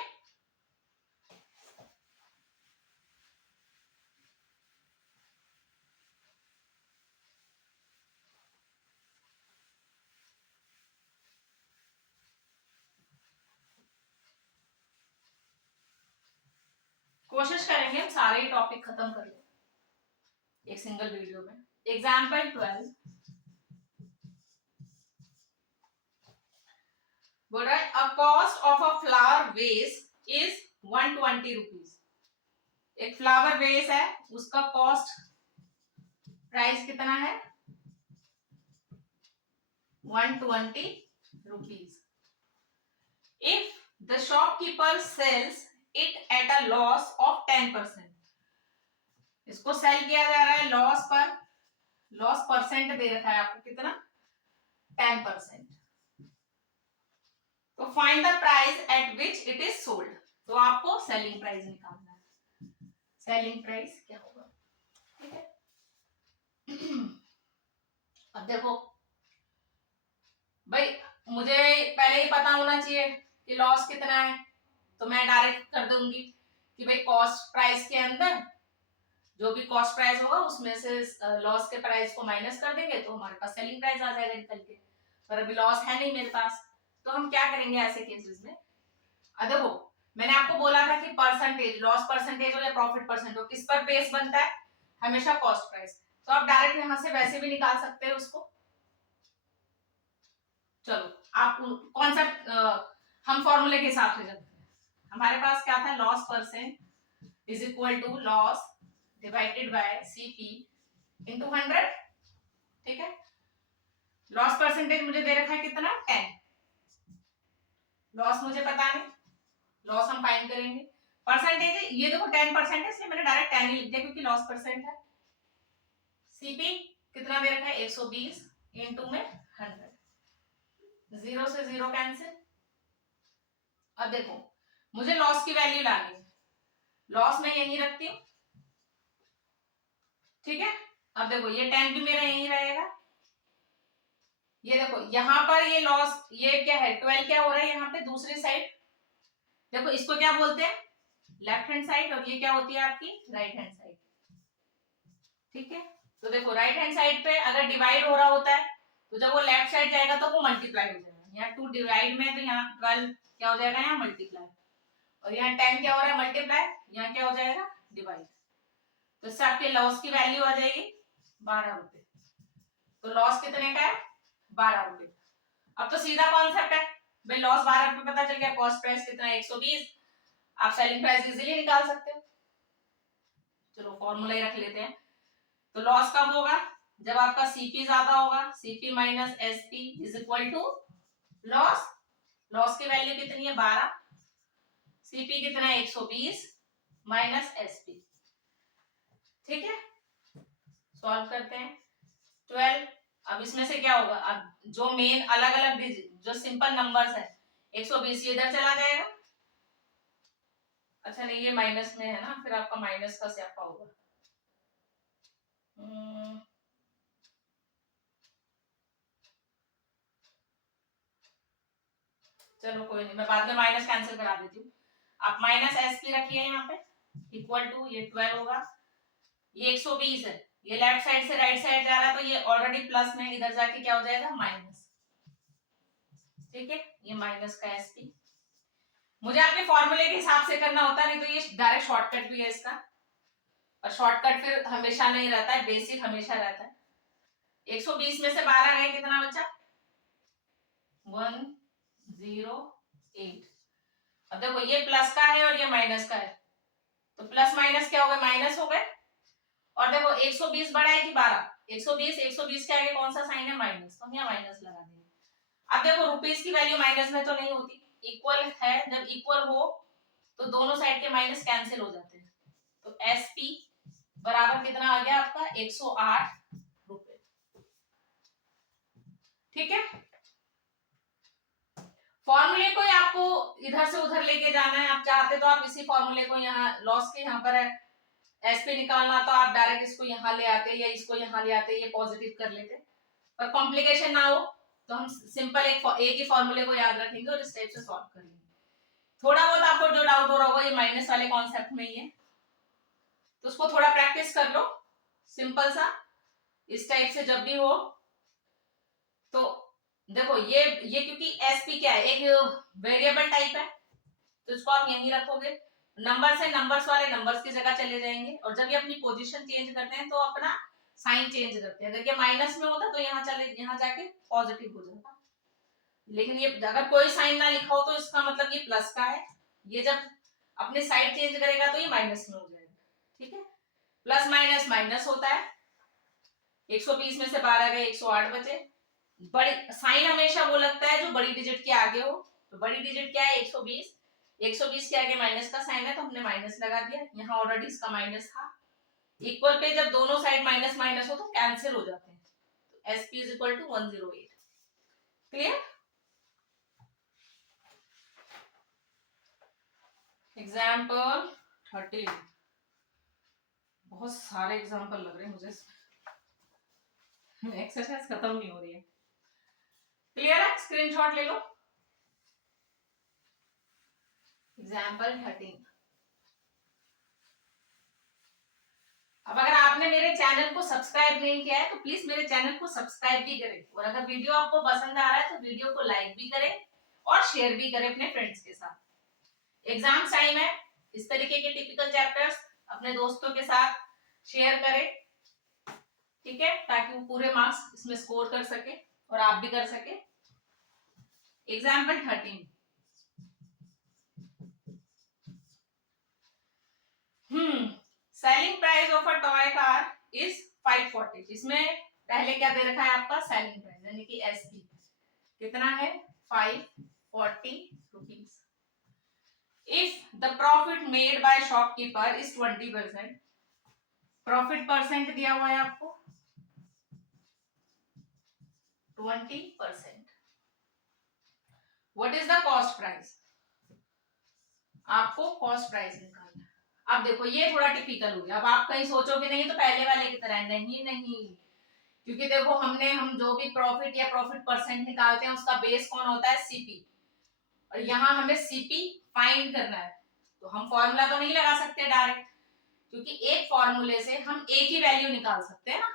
कोशिश करेंगे हम सारे ही टॉपिक खत्म कर ले एक सिंगल वीडियो में। एग्जाम्पल 12 बोल रहा है, a cost of a flower vase is 120 rupees. एक फ्लावर वेस है, उसका कॉस्ट प्राइस कितना है 120 rupees. If the shopkeeper sells it at a loss of 10%, इसको सेल किया जा रहा है लॉस पर, लॉस परसेंट दे रखा है आपको कितना 10%। तो find the price at which it is sold, तो आपको सेलिंग प्राइस निकालना है। सेलिंग प्राइस क्या होगा, ठीक है। अब देखो भाई, मुझे पहले ही पता होना चाहिए कि लॉस कितना है, तो मैं डायरेक्ट कर दूंगी कि भाई कॉस्ट प्राइस के अंदर जो भी कॉस्ट प्राइस होगा उसमें से लॉस के प्राइस को माइनस कर देंगे, तो हमारे पास सेलिंग प्राइस आ जाएगा निकल के। पर अभी लॉस है नहीं मेरे पास, तो हम क्या करेंगे ऐसे केसेस में। देखो मैंने आपको बोला था कि परसेंटेज, लॉस परसेंटेज हो या प्रॉफिट परसेंट हो, किस पर बेस बनता है, हमेशा कॉस्ट प्राइस। तो आप डायरेक्ट यहां से वैसे भी निकाल सकते हैं उसको। चलो आप कॉन्सेप्ट हम फॉर्मूले के हिसाब से चलते हैं। हमारे पास क्या था, loss percent is equal to loss divided by CP into 100। ठीक है, लॉस परसेंटेज मुझे दे रखा है कितना 10, लॉस मुझे पता नहीं, लॉस हम फाइंड करेंगे। परसेंटेज ये देखो 10% है, इसलिए मैंने डायरेक्ट 10 ही लिख दिया क्योंकि लॉस परसेंट है। सीपी कितना दे रखा है 120 इंटू में 100, 0 से 0 कैंसिल, अब देखो मुझे लॉस की वैल्यू लानी है, लॉस मैं यहीं रखती हूँ, ठीक है। अब देखो ये 10 भी मेरा यहीं रहेगा, ये देखो यहाँ पर ये लॉस, ये क्या है 12 क्या हो रहा है यहाँ पे दूसरी साइड, देखो इसको क्या बोलते हैं लेफ्ट हैंड साइड, और ये क्या होती है आपकी राइट हैंड साइड, ठीक है। तो देखो राइट हैंड साइड पे अगर डिवाइड हो रहा होता है तो जब वो लेफ्ट साइड जाएगा तो वो मल्टीप्लाई हो जाएगा, यहाँ 2 डिवाइड में, तो यहाँ 12 क्या हो जाएगा यहाँ मल्टीप्लाई, और यहाँ 10 क्या हो रहा है मल्टीप्लाई, यहाँ क्या हो जाएगा डिवाइड, तो इससे आपके लॉस की वैल्यू आ जाएगी 12 रुपए। तो लॉस कितने का है 12 रुपए। अब तो सीधा कॉन्सेप्ट है भाई, लॉस 12 रुपए पता चल गया, कॉस्ट प्राइस कितना है 120, आप सेलिंग प्राइस इजीली निकाल सकते हो। चलो फॉर्मूला ही रख लेते हैं। तो लॉस कब होगा जब आपका सीपी ज्यादा होगा, CP minus SP is equal to loss, loss की वैल्यू कितनी है 12, सीपी कितना है 120 माइनस एसपी, ठीक है। सॉल्व करते हैं 12, अब इसमें से क्या होगा, अब जो मेन अलग अलग जो सिंपल नंबर्स है 120 इधर चला जाएगा, अच्छा नहीं ये माइनस में है ना, फिर आपका माइनस का स्यापा होगा, चलो कोई नहीं, मैं बाद में माइनस कैंसिल करा देती हूँ। आप माइनस एस पी रखिए यहाँ पे इक्वल टू, ये 12 होगा, ये 120 है, ये लेफ्ट साइड से राइट साइड जा रहा है तो ये ऑलरेडी प्लस में, इधर जाके क्या हो जाएगा माइनस, ठीक है। ये माइनस का एस पी मुझे आपके फॉर्मूले के हिसाब से करना होता है, नहीं तो ये डायरेक्ट शॉर्टकट भी है इसका, और शॉर्टकट फिर हमेशा नहीं रहता है, बेसिक हमेशा रहता है। 120 में से 12 गए कितना बचा 108। अब देखो ये प्लस का है और ये माइनस का है, तो प्लस माइनस क्या हो गए माइनस हो गए, और देखो 120 बड़ा है कि 12, 120 के आगे कौन सा साइन है माइनस, तो हम यहाँ माइनस लगा देंगे। अब देखो रुपीस की वैल्यू माइनस में तो नहीं होती, इक्वल है, जब इक्वल हो तो दोनों साइड के माइनस कैंसिल हो जाते हैं, तो एस पी बराबर कितना आ गया आपका 108 रुपए, ठीक है। फॉर्मूले को आपको इधर से उधर लेके जाना है, आप चाहते तो आप इसी फॉर्मूले को यहाँ लॉस के यहाँ पर है एस पे निकालना, तो आप डायरेक्ट इसको यहाँ ले आते या इसको यहाँ ले आते, ये पॉजिटिव कर लेते, पर कॉम्प्लिकेशन ना हो तो हम सिंपल एक ही फॉर्मूले को याद रखेंगे और इस टाइप से सॉल्व कर लेंगे। थोड़ा बहुत आपको जो डाउट हो रहा होगा ये माइनस वाले कॉन्सेप्ट में ही है, तो उसको थोड़ा प्रैक्टिस कर लो, सिंपल सा इस टाइप से जब भी हो। तो देखो ये क्योंकि एसपी क्या है एक वेरिएबल टाइप है, तो इसको आप यहीं रखोगे, नंबर से नंबर्स वाले नंबर्स की जगह चले जाएंगे, और जब ये अपनी पोजीशन चेंज करते हैं तो अपना साइन चेंज करते हैं, अगर ये माइनस में होता तो यहाँ चले, यहाँ जाके पॉजिटिव हो जाता, लेकिन ये अगर कोई साइन ना लिखा हो तो इसका मतलब ये प्लस का है, ये जब अपने साइड चेंज करेगा तो ये माइनस में हो जाएगा, ठीक है। प्लस माइनस माइनस होता है, 120 में से 12 गए 108 बचे, बड़ी साइन हमेशा वो लगता है जो बड़ी डिजिट के आगे हो, तो बड़ी डिजिट क्या है 120, 120 के आगे माइनस का साइन है तो हमने माइनस लगा दिया, यहाँ ऑलरेडी इसका माइनस था, इक्वल पे जब दोनों साइड माइनस माइनस हो तो कैंसिल हो जाते हैं, तो S P is equal to 108, clear. Example 13, बहुत सारे एग्जाम्पल लग रहे हैं मुझे, एक्सरसाइज खत्म नहीं हो रही है, क्लियर है, स्क्रीनशॉट ले लो। एग्जाम्पल 13, अब अगर आपने मेरे चैनल को सब्सक्राइब नहीं किया है तो प्लीज मेरे चैनल को सब्सक्राइब भी करें, और अगर वीडियो आपको पसंद आ रहा है तो वीडियो को लाइक भी करें और शेयर भी करें अपने फ्रेंड्स के साथ। एग्जाम टाइम है, इस तरीके के टिपिकल चैप्टर्स अपने दोस्तों के साथ शेयर करें, ठीक है, ताकि वो पूरे मार्क्स इसमें स्कोर कर सके और आप भी कर सके। Example 13, selling price of a toy car is 540, इसमें पहले क्या दे रखा है आपका सेलिंग प्राइस यानी कि एसपी कितना है 540 rupees, if the profit made by shopkeeper is 20%, profit percent दिया हुआ है आपको 20%, what is the cost price, आपको कॉस्ट प्राइस निकालना है। अब देखो ये थोड़ा टिपिकल हो गया। अब आप कहीं सोचोगे नहीं तो पहले वाले की तरह, नहीं नहीं, क्योंकि देखो हम जो भी प्रॉफिट या प्रॉफिट परसेंट निकालते हैं उसका बेस कौन होता है, सीपी। और यहाँ हमें सीपी फाइंड करना है, तो हम फॉर्मूला तो नहीं लगा सकते डायरेक्ट, क्योंकि एक फॉर्मूले से हम एक ही वैल्यू निकाल सकते हैं ना,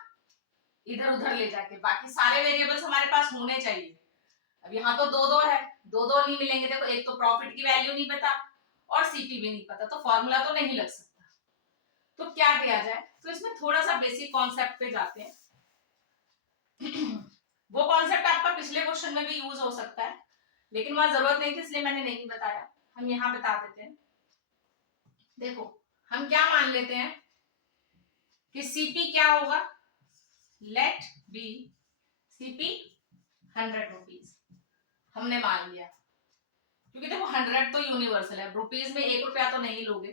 इधर उधर ले जाके। बाकी सारे वेरिएबल्स हमारे पास होने चाहिए। अब यहाँ तो दो दो है, दो दो नहीं मिलेंगे। देखो एक तो प्रॉफिट की वैल्यू नहीं पता और सीपी भी नहीं पता, तो फॉर्मूला तो नहीं लग सकता। तो क्या किया जाए, तो इसमें थोड़ा सा बेसिक कॉन्सेप्ट पे जाते हैं। वो कॉन्सेप्ट आपका पिछले क्वेश्चन में भी यूज हो सकता है, लेकिन वहां जरूरत नहीं थी इसलिए मैंने नहीं बताया, हम यहाँ बता देते हैं। देखो हम क्या मान लेते हैं कि सीपी क्या होगा, लेट बी सीपी 100 रुपीज, हमने मान लिया। क्योंकि देखो 100 तो यूनिवर्सल है, रुपीज में 1 रुपया तो नहीं लोगे,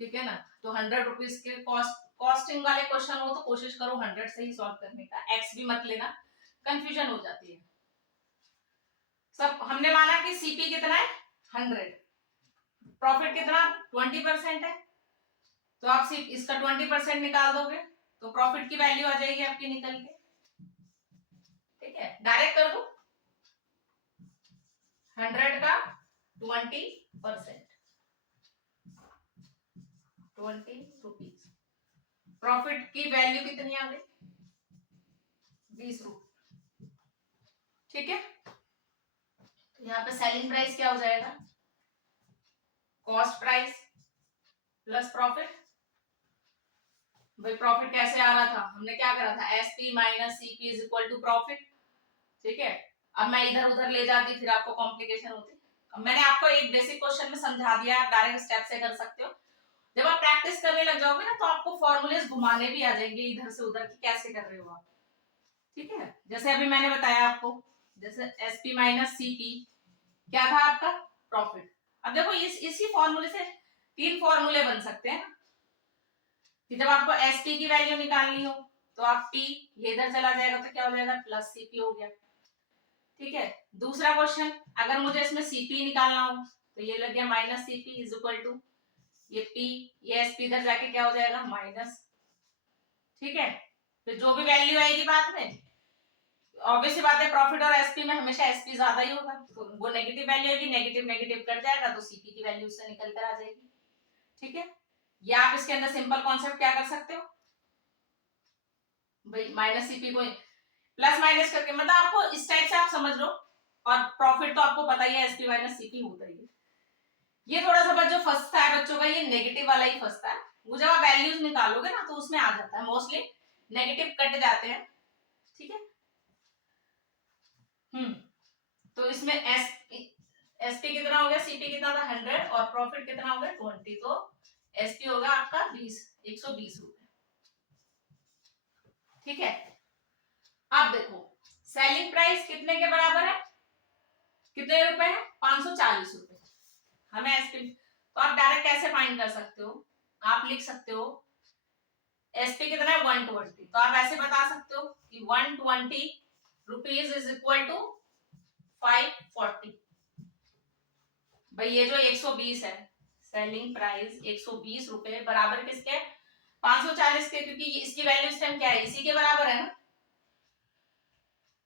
ठीक है ना। तो 100 रुपीज के कॉस्टिंग वाले क्वेश्चन हो तो कोशिश करो 100 से ही सॉल्व करने का, एक्स भी मत लेना, कंफ्यूजन हो जाती है। सब हमने माना कि सीपी कितना है 100, प्रॉफिट कितना 20% है, तो आप इसका 20% निकाल दोगे तो प्रॉफिट की वैल्यू आ जाएगी आपकी निकल के, ठीक है। डायरेक्ट कर दो 100 का 20%, 20 रुपीज, प्रॉफिट की वैल्यू कितनी आ गई 20 रुपये, ठीक है। तो यहाँ पे सेलिंग प्राइस क्या हो जाएगा, कॉस्ट प्राइस प्लस प्रॉफिट। भाई प्रॉफिट कैसे आ रहा था, हमने क्या करा था, SP minus CP is equal to profit, ठीक है। अब मैं इधर उधर ले जाती फिर आपको कॉम्प्लिकेशन होती। अब मैंने आपको एक बेसिक क्वेश्चन में समझा दिया, आप डायरेक्ट स्टेप से कर सकते हो। जब आप प्रैक्टिस करने लग जाओगे ना तो आपको फॉर्मूलेस घुमाने भी आ जाएंगे इधर से उधर की कैसे कर रहे हो आप, ठीक है। जैसे अभी मैंने बताया आपको, जैसे एसपी माइनस सीपी क्या था आपका, प्रॉफिट। अब देखो इसी फॉर्मूले से 3 फॉर्मूले बन सकते हैं कि जब आपको एसपी की वैल्यू निकालनी हो तो आप पी ये इधर चला जाएगा तो क्या हो जाएगा, प्लस सीपी हो गया, ठीक है। दूसरा क्वेश्चन, अगर मुझे इसमें सीपी निकालना हो तो ये लग गया minus CP is equal to ये पी, ये एसपी इधर जाके क्या हो जाएगा माइनस, ठीक है। फिर जो भी वैल्यू आएगी बाद में, ऑब्वियस बात है प्रॉफिट और एसपी में हमेशा एसपी ज्यादा ही होगा, तो वो नेगेटिव वैल्यू आएगी, नेगेटिव नेगेटिव कट जाएगा तो सीपी की वैल्यू उससे निकल कर आ जाएगी, ठीक है। या आप इसके अंदर सिंपल कॉन्सेप्ट क्या कर सकते हो भाई, माइनस सीपी को प्लस माइनस करके, मतलब आपको इस टाइप से आप समझ लो। और प्रॉफिट तो आपको पता ही है एसपी माइनस सीपी होता ही है। ये थोड़ा सा जो फंसता है बच्चों का, ये नेगेटिव वाला ही फंसता है। वो जब आप वैल्यूज निकालोगे ना तो उसमें आ जाता है, मोस्टली नेगेटिव कट जाते हैं, ठीक है। तो इसमें एसपी कितना हो गया, सीपी कितना था 100 और प्रॉफिट कितना हो गया 20, तो एसपी होगा आपका 120 रुपए, ठीक है। अब देखो सेलिंग प्राइस कितने के बराबर है, कितने रुपए है 540 रुपए, हमें एसपी। तो आप डायरेक्ट कैसे फाइंड कर सकते हो, आप लिख सकते हो एसपी कितना है 120, तो आप ऐसे बता सकते हो कि 120 रुपीज इज इक्वल टू 540। भाई ये जो 120 है, सेलिंग प्राइस 120 रुपए बराबर किसके 540 के, क्योंकि इसकी वैल्यू इस टाइम क्या है, इसी के बराबर है ना।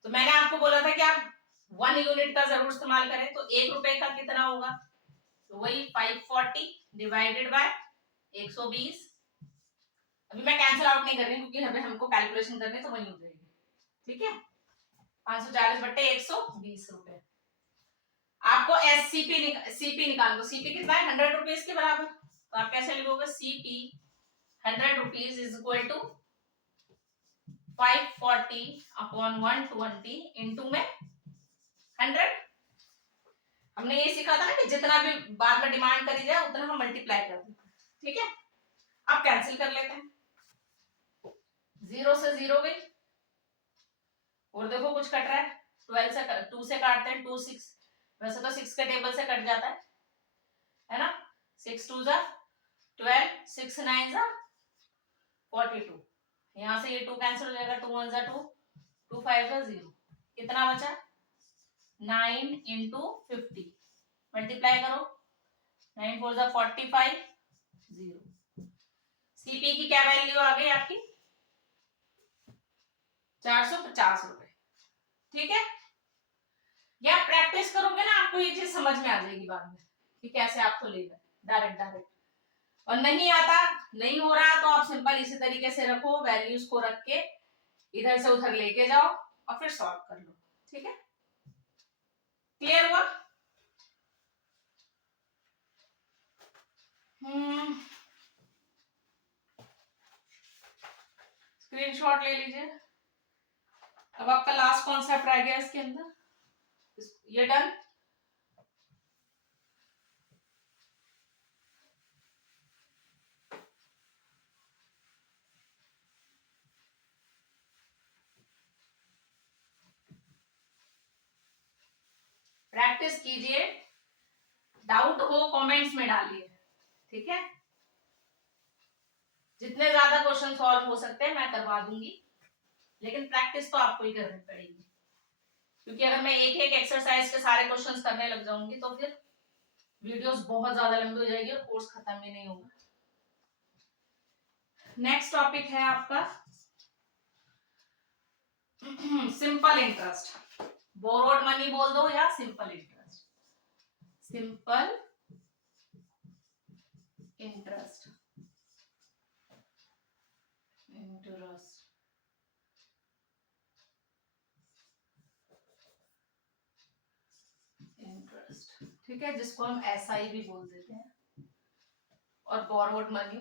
तो मैंने आपको बोला था कि आप 1 यूनिट का जरूर इस्तेमाल करें, तो 1 रुपए का कितना होगा, तो वही 540 डिवाइडेड बाय 120। अभी मैं कैंसिल आउट नहीं कर रही क्योंकि अभी हमको कैलकुलेशन करनी तो वही हो जाएगी, ठीक है। 540 बटे 120 रुपए। आपको सीपी निकाल दो, सीपी कितना है 100 रुपीज के बराबर, तो आप कैसे लिखोगे CP 100 rupees is equal to 540 upon 120 into में 100। हमने ये सीखा था ना कि जितना भी बाद में डिमांड करी जाए उतना हम मल्टीप्लाई कर देते हैं, ठीक है। अब कैंसिल कर लेते हैं, 0 से 0 गई, और देखो कुछ कट रहा है 12 से 2 से काटते हैं 2 6, वैसे तो 6 के टेबल से कट जाता है ना। 6 2 जा 12, 6 9 जा 42, यहाँ से ये 2 कैंसिल हो जाएगा, 2 1 जा 2, 2 5 जा 0, कितना बचा 9 इंटू 50, मल्टीप्लाई करो 9 4 जा 45, 0। सीपी की क्या वैल्यू आ गई आपकी? 450 रुपए। ठीक है, ये आप प्रैक्टिस करोगे ना, आपको ये चीज समझ में आ जाएगी बाद में कि कैसे आपको लेना डायरेक्ट डायरेक्ट। और नहीं आता, नहीं हो रहा, तो आप सिंपल इसी तरीके से रखो, वैल्यूज को रख के इधर से उधर लेके जाओ और फिर सॉल्व कर लो। ठीक है, क्लियर हुआ? स्क्रीनशॉट ले लीजिए। अब आपका लास्ट कॉन्सेप्ट रह गया इसके अंदर, ये डन। प्रैक्टिस कीजिए, डाउट हो कमेंट्स में डालिए। ठीक है, जितने ज्यादा क्वेश्चन सॉल्व हो सकते हैं मैं करवा दूंगी, लेकिन प्रैक्टिस तो आपको ही करनी पड़ेगी, क्योंकि अगर मैं एक एक एक्सरसाइज के सारे क्वेश्चंस करने लग जाऊंगी तो फिर वीडियोस बहुत ज्यादा लंबी हो जाएगी और कोर्स खत्म ही नहीं होगा। नेक्स्ट टॉपिक है आपका सिंपल इंटरेस्ट। बोरोड मनी बोल दो या simple interest. Simple interest, interest interest, ठीक है, जिसको हम एसआई भी बोल देते हैं। और बोरोड मनी,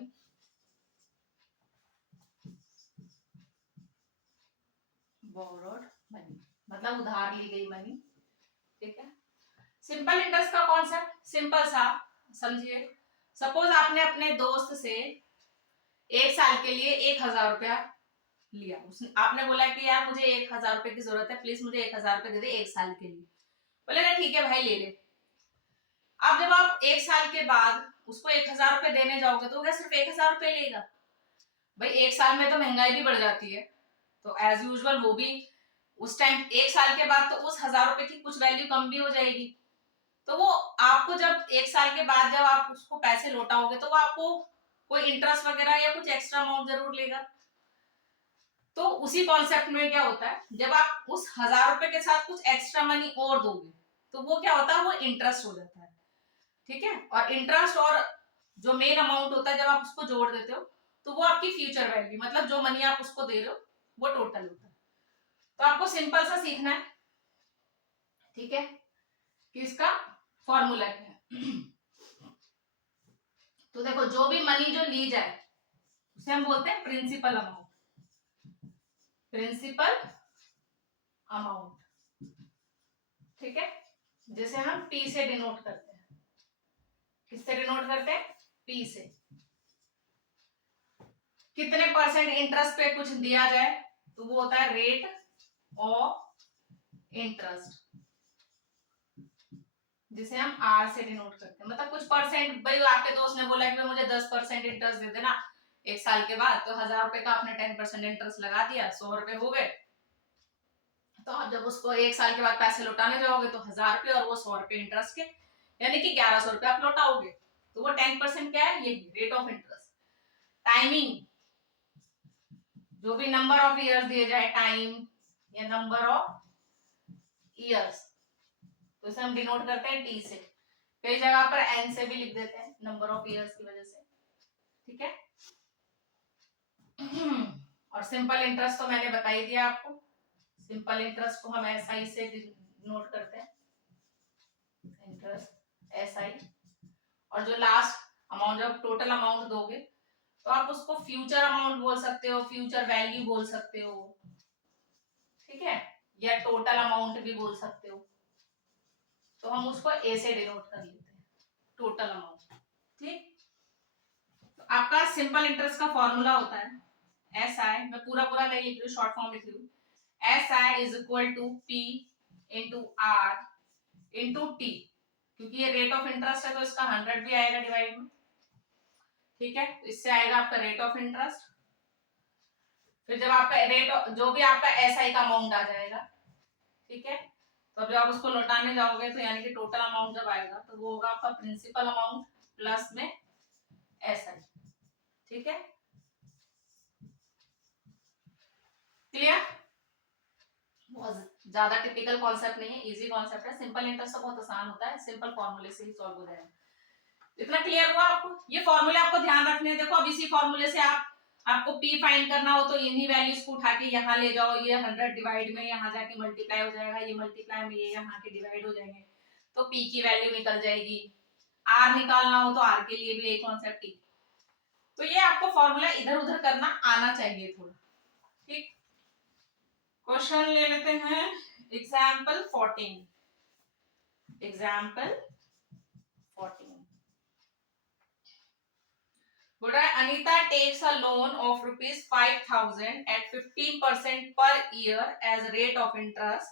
बोरोड मनी मतलब उधार ली गई मनी। ठीक है, सिंपल इंटरेस्ट का कॉन्सेप्ट सिंपल सा समझिए। सपोज आपने अपने दोस्त से 1 साल के लिए 1,000 रुपया लिया, उसने आपने बोला कि यार मुझे 1,000 रुपए की जरूरत है, प्लीज मुझे 1,000 रुपए दे दे 1 साल के लिए। बोलेगा ठीक है भाई ले ले। अब जब आप 1 साल के बाद उसको 1,000 रुपए देने जाओगे तो वो सिर्फ 1,000 रुपए लेगा। भाई 1 साल में तो महंगाई भी बढ़ जाती है, तो एज यूजुअल वो भी उस टाइम 1 साल के बाद तो उस 1,000 रुपए की कुछ वैल्यू कम भी हो जाएगी। तो वो आपको जब 1 साल के बाद जब आप उसको पैसे लौटाओगे तो वो आपको कोई इंटरेस्ट वगैरह या कुछ एक्स्ट्रा अमाउंट जरूर लेगा। तो उसी कॉन्सेप्ट में क्या होता है, जब आप उस 1,000 रुपए के साथ कुछ एक्स्ट्रा मनी और दोगे तो वो क्या होता है, वो इंटरेस्ट हो जाता है। ठीक है, और इंटरेस्ट और जो मेन अमाउंट होता है जब आप उसको जोड़ देते हो तो वो आपकी फ्यूचर वैल्यू, मतलब जो मनी आप उसको दे रहे हो वो टोटल होता है। तो आपको सिंपल सा सीखना है। ठीक है, कि इसका फॉर्मूला क्या है। तो देखो, जो भी मनी जो ली जाए उसे हम बोलते हैं प्रिंसिपल अमाउंट, प्रिंसिपल अमाउंट। ठीक है, जिसे हम पी से डिनोट करते हैं। किससे डिनोट करते हैं? पी से। कितने परसेंट इंटरेस्ट पे कुछ दिया जाए तो वो होता है रेट ऑफ इंटरेस्ट, जिसे हम आर से डिनोट करते हैं। मतलब कुछ परसेंट, भाई आपके दोस्त ने बोला कि मुझे 10% इंटरेस्ट दे देना 1 साल के बाद, तो 1,000 रुपए का आपने 10% इंटरेस्ट लगा दिया, 100 रुपए हो गए। तो आप जब उसको 1 साल के बाद पैसे लौटाने जाओगे तो 1,000 रुपए और वो 100 रुपए इंटरेस्ट के, यानी कि 1,100 रुपए आप लौटाओगे। तो वो 10% क्या है, ये रेट ऑफ इंटरेस्ट। टाइमिंग, जो भी नंबर ऑफ ईयर्स दिए जाए, टाइम या नंबर ऑफ ईयर्स, तो इसे हम डिनोट करते हैं टी से। कई जगह पर एन से भी लिख देते हैं नंबर ऑफ ईयर्स की वजह से। ठीक है, और सिंपल इंटरेस्ट तो मैंने बता ही दिया आपको। सिंपल इंटरेस्ट को हम एसआई से नोट करते हैं, इंटरेस्ट एसआई। और जो लास्ट अमाउंट, जब टोटल अमाउंट दोगे तो आप उसको फ्यूचर अमाउंट बोल सकते हो, फ्यूचर वैल्यू बोल सकते हो। ठीक है, या टोटल अमाउंट भी बोल सकते हो। तो हम उसको ए से डिनोट कर लेते हैं, टोटल अमाउंट। ठीक, तो आपका सिंपल इंटरेस्ट का फॉर्मूला होता है एस आई, मैं पूरा पूरा नहीं लिख रही हूँ, शॉर्ट फॉर्म लिख रही हूँ। S I is equal to P into R into T, क्योंकि ये रेट ऑफ इंटरेस्ट है तो इसका 100 भी आएगा डिवाइड में। ठीक है, इससे आएगा आपका रेट ऑफ इंटरेस्ट। फिर जब आपका रेट, जो भी आपका एस आई का अमाउंट आ जाएगा, ठीक है, तो जब आप उसको लौटाने जाओगे तो यानी कि टोटल अमाउंट जब आएगा तो वो होगा आपका प्रिंसिपल अमाउंट प्लस में SI। ठीक है, क्लियर? बहुत ज्यादा टिपिकल कॉन्सेप्ट नहीं है, इजी कॉन्सेप्ट है। सिंपल इंटरेस्ट तो बहुत आसान होता है, सिंपल फॉर्मूले से ही सॉल्व हो जाएगा। इतना क्लियर हुआ आपको? ये फॉर्मूले आपको ध्यान रखने हैं। देखो अब इसी फॉर्मूले से आपको P फाइंड करना हो तो इन्हीं वैल्यूज को उठा के यहाँ ले जाओ, ये 100 डिवाइड में यहाँ जाके मल्टीप्लाई हो जाएगा, ये मल्टीप्लाई में ये यहाँ के डिवाइड हो जाएंगे, तो P की वैल्यू निकल जाएगी। R निकालना हो तो R के लिए भी एक कॉन्सेप्ट ही। तो ये आपको फॉर्मूला इधर उधर करना आना चाहिए थोड़ा। ठीक, क्वेश्चन ले लेते हैं एग्जाम्पल 14। एग्जाम्पल 14, बोला Anita takes a loan of rupees 5,000 at 15% per year as rate of interest.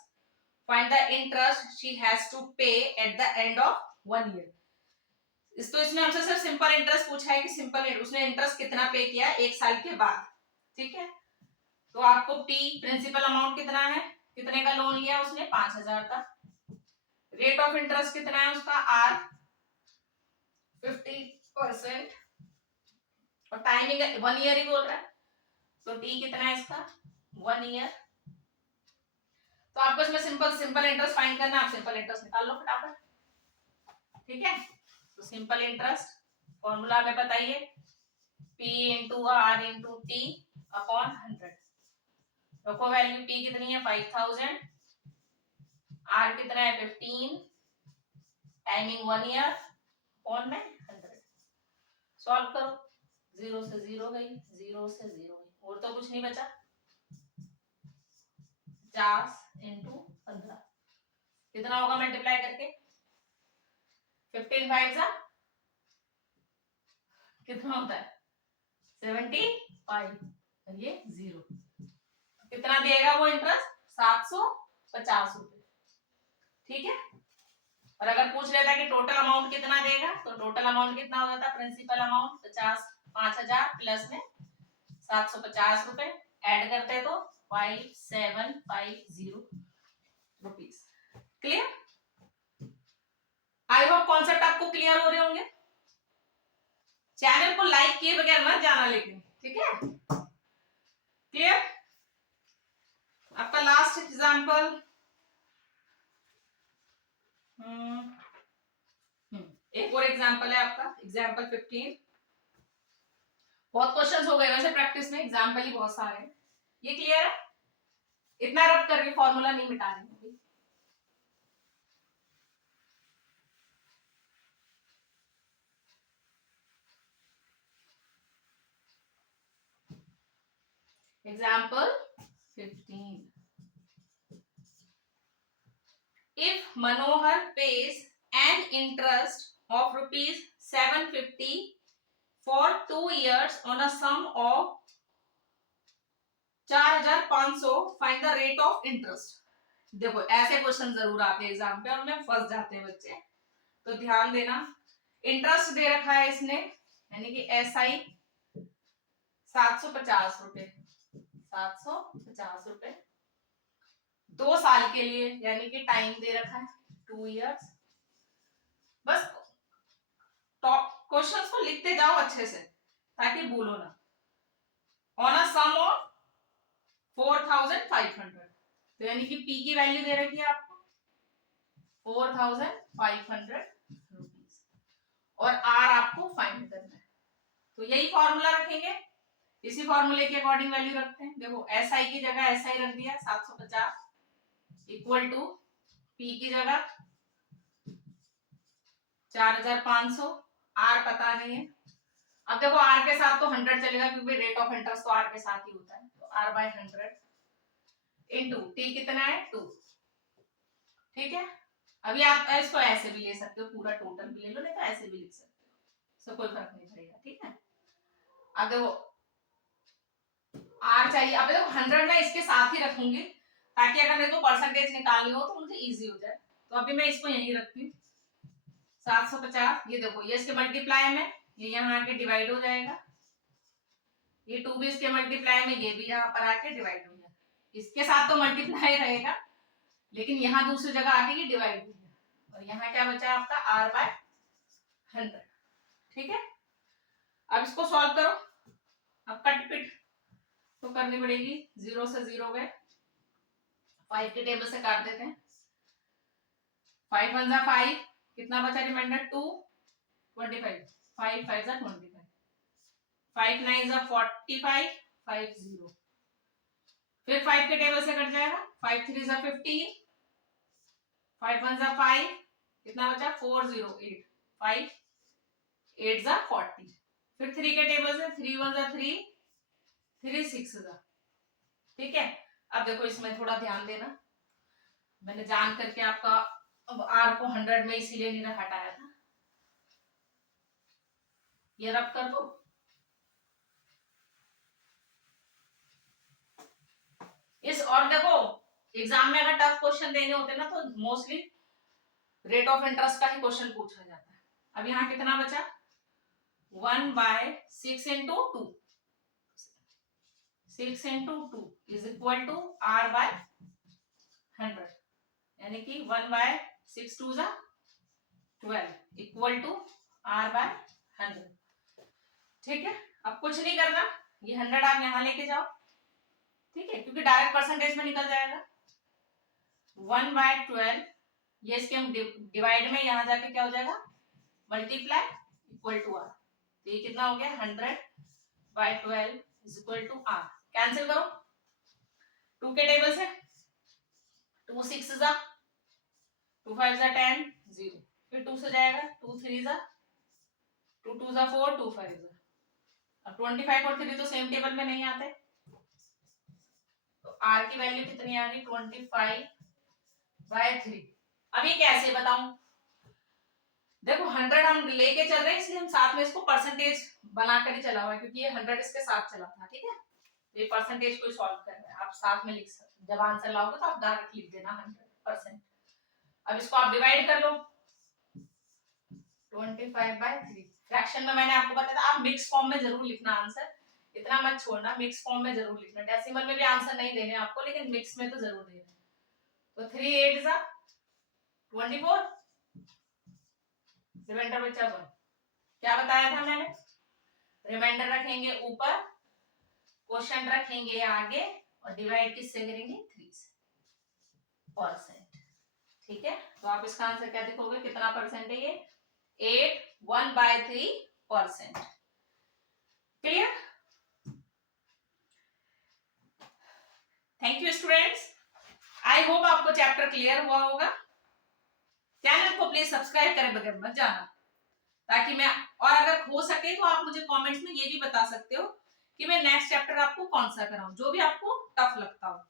Find the interest she has to pay at the end of 1 year. तो इसने हमसे सिर्फ सिंपल इंटरेस्ट पूछा है कि सिंपल उसने इंटरेस्ट कितना पे किया 1 साल के बाद। ठीक है, तो आपको P प्रिंसिपल अमाउंट कितना है, कितने का लोन लिया उसने, 5,000 का। रेट ऑफ इंटरेस्ट कितना है उसका, R 50%, और टाइमिंग 1 ईयर ही बोल रहा है, तो T कितना है इसका, 1 ईयर। तो आपको इसमें सिंपल इंटरेस्ट फाइंड करना, आप सिंपल इंटरेस्ट निकाल लो फटाफट। ठीक है, तो सिंपल इंटरेस्ट फॉर्मूला में बताइए, P into R into T upon 100। रखो वैल्यू, P कितनी है 5,000, R कितना है 15, टाइमिंग 1 ईयर, अपॉन में 100। सॉल्व करो, 0 से 0 गई, 0 से 0 गई, और तो कुछ नहीं बचा। 50 इंटू 15 कितना होगा मल्टीप्लाई करके, 15 5 जा कितना होता है 75, ये 0। कितना देगा वो इंटरेस्ट, 750 रुपए। ठीक है, और अगर पूछ लेता है कि टोटल अमाउंट कितना देगा, तो टोटल अमाउंट कितना हो जाता है, प्रिंसिपल अमाउंट 5,000 प्लस में 750 रुपए, ऐड करते तो 5750 rupees. Clear? I hope concept आपको क्लियर हो रहे होंगे। चैनल को लाइक किए बगैर मत जाना लेकिन, ठीक है? क्लियर? आपका लास्ट एग्जांपल, एक और एग्जांपल है आपका एग्जांपल 15। बहुत क्वेश्चंस हो गए वैसे प्रैक्टिस में, एग्जांपल ही बहुत सारे हैं। ये क्लियर है? इतना रब करके फॉर्मूला नहीं मिटा रही हूँ। Example 15. If Manohar pays an interest of rupees 750 for 2 years on a sum of 4,500, find the rate of interest. देखो ऐसे क्वेश्चन जरूर आते हैं एग्जाम पे, और में फंस जाते हैं बच्चे, तो ध्यान देना। इंटरेस्ट दे रखा है इसने, यानी कि SI 750 रुपए, 750 रुपए 2 साल के लिए, यानी कि टाइम दे रखा है 2 इयर्स। बस टॉप क्वेश्चंस को लिखते जाओ अच्छे से ताकि भूलो ना। ऑन अ सम ऑफ 4,500, तो यानी कि P की वैल्यू दे रखी है आपको 4,500 रुपीज, और R आपको फाइंड करना है। तो यही फॉर्मूला रखेंगे, इसी फॉर्मूले के अकॉर्डिंग वैल्यू रखते हैं। देखो SI की जगह SI रख दिया 750 इक्वल टू P की जगह 4,500, R पता नहीं है। अब देखो R के साथ तो 100 चलेगा क्योंकि रेट ऑफ इंटरेस्ट तो R के साथ ही होता है, तो R बाय 100 इंटू T कितना है 2। ठीक है, अभी आप इसको ऐसे भी ले सकते हो, पूरा टोटल भी ले लो, नहीं तो ऐसे भी लिख सकते हो, इससे कोई फर्क नहीं पड़ेगा। ठीक है, अब देखो R चाहिए, अब देखो 100 में इसके साथ ही रखूंगी ताकि अगर मेरे को परसेंटेज निकालनी हो तो मुझे इजी हो जाए। तो अभी मैं इसको यही रखती हूँ 750। ये देखो ये इसके मल्टीप्लाई में ये यहाँ आके डिवाइड हो जाएगा, ये 2 भी इसके मल्टीप्लाई में, ये भी यहाँ पर आके डिवाइड हो जाएगा। इसके साथ तो मल्टीप्लाई रहेगा लेकिन यहाँ दूसरी जगह आके ये डिवाइड हो गया, और यहाँ क्या बचा आपका R बाय 100। ठीक है, अब इसको सॉल्व करो। अब कट पिट तो करनी पड़ेगी, 0 से 0 गए, 5 के टेबल से काट देते हैं। 5 1 जा 5, कितना बचा रिमाइंडर 2, 25, 5 5 जा 25, 5 9 जा 45, 5 0, फिर 5 के टेबल से कट जाएगा, 5 3 जा 15, 5 1 जा 5, कितना बचा 4 0 8, 5 8 जा 40, फिर 3 के टेबल से 3 1 जा 3, 3 6 जा, ठीक है। अब देखो इसमें थोड़ा ध्यान देना, मैंने जान करके आपका अब आर को 100 में इसीलिए नहीं हटाया था, ये रब कर दो। इस और देखो एग्जाम में अगर टफ क्वेश्चन देने होते ना तो मोस्टली रेट ऑफ इंटरेस्ट का ही क्वेश्चन पूछा जाता है। अब यहाँ कितना बचा, 1/6 into 2, 6 into 2 is equal to R/100, यानी कि 1/6 2 जा 12 इक्वल टू R/100, ठीक है। अब कुछ नहीं करना, ये 100 आप यहाँ लेके जाओ, ठीक है, क्योंकि डायरेक्ट परसेंटेज में निकल जाएगा। 1/12 ये इसके हम डिवाइड में यहाँ जाके क्या हो जाएगा, मल्टीप्लाई इक्वल टू R, तो ये कितना हो गया 100/12 is equal to R। Cancel करो 2 के टेबल से, 2 6 जा, 2 5 जा 10 0, फिर 2 से जाएगा, 2 3 जा, 2 2 जा 4, 2 5 जा, अब 25 और 3 तो सेम टेबल में नहीं आते, तो R की वैल्यू कितनी आ गई 25/3। अब ये कैसे बताऊं, देखो 100 हम लेके चल रहे हैं इसलिए हम साथ में इसको परसेंटेज बनाकर ही चला हुआ है, क्योंकि ये 100 इसके साथ चला था, ठीक है। ये परसेंटेज को सॉल्व कर रहे हैं, आप साथ में लिख सकते, जब आंसर लाओगे तो आप डायरेक्ट लिख देना 100%। अब इसको आप डिवाइड कर लो 25/3, फ्रैक्शन में मैंने आपको बताया था आप मिक्स फॉर्म में जरूर लिखना आंसर, इतना मत छोड़ना, मिक्स फॉर्म में जरूर लिखना, डेसिमल में भी आंसर नहीं देने आपको, लेकिन मिक्स में तो जरूर देना। तो 3 8 जा 24, रिमाइंडर बचा 1, क्या बताया था मैंने, रिमाइंडर रखेंगे ऊपर, क्वेश्चन रखेंगे आगे, और डिवाइड किससे करेंगे 3%, ठीक है। तो आप इसका आंसर क्या देखोगे, कितना परसेंट है ये, 8 1/3%, clear. Thank you students, I hope आपको चैप्टर क्लियर हुआ होगा। चैनल को प्लीज सब्सक्राइब करे बगैर मत जाना, ताकि मैं, और अगर हो सके तो आप मुझे कमेंट्स में ये भी बता सकते हो कि मैं नेक्स्ट चैप्टर आपको कौन सा कराऊं, जो भी आपको टफ लगता हो।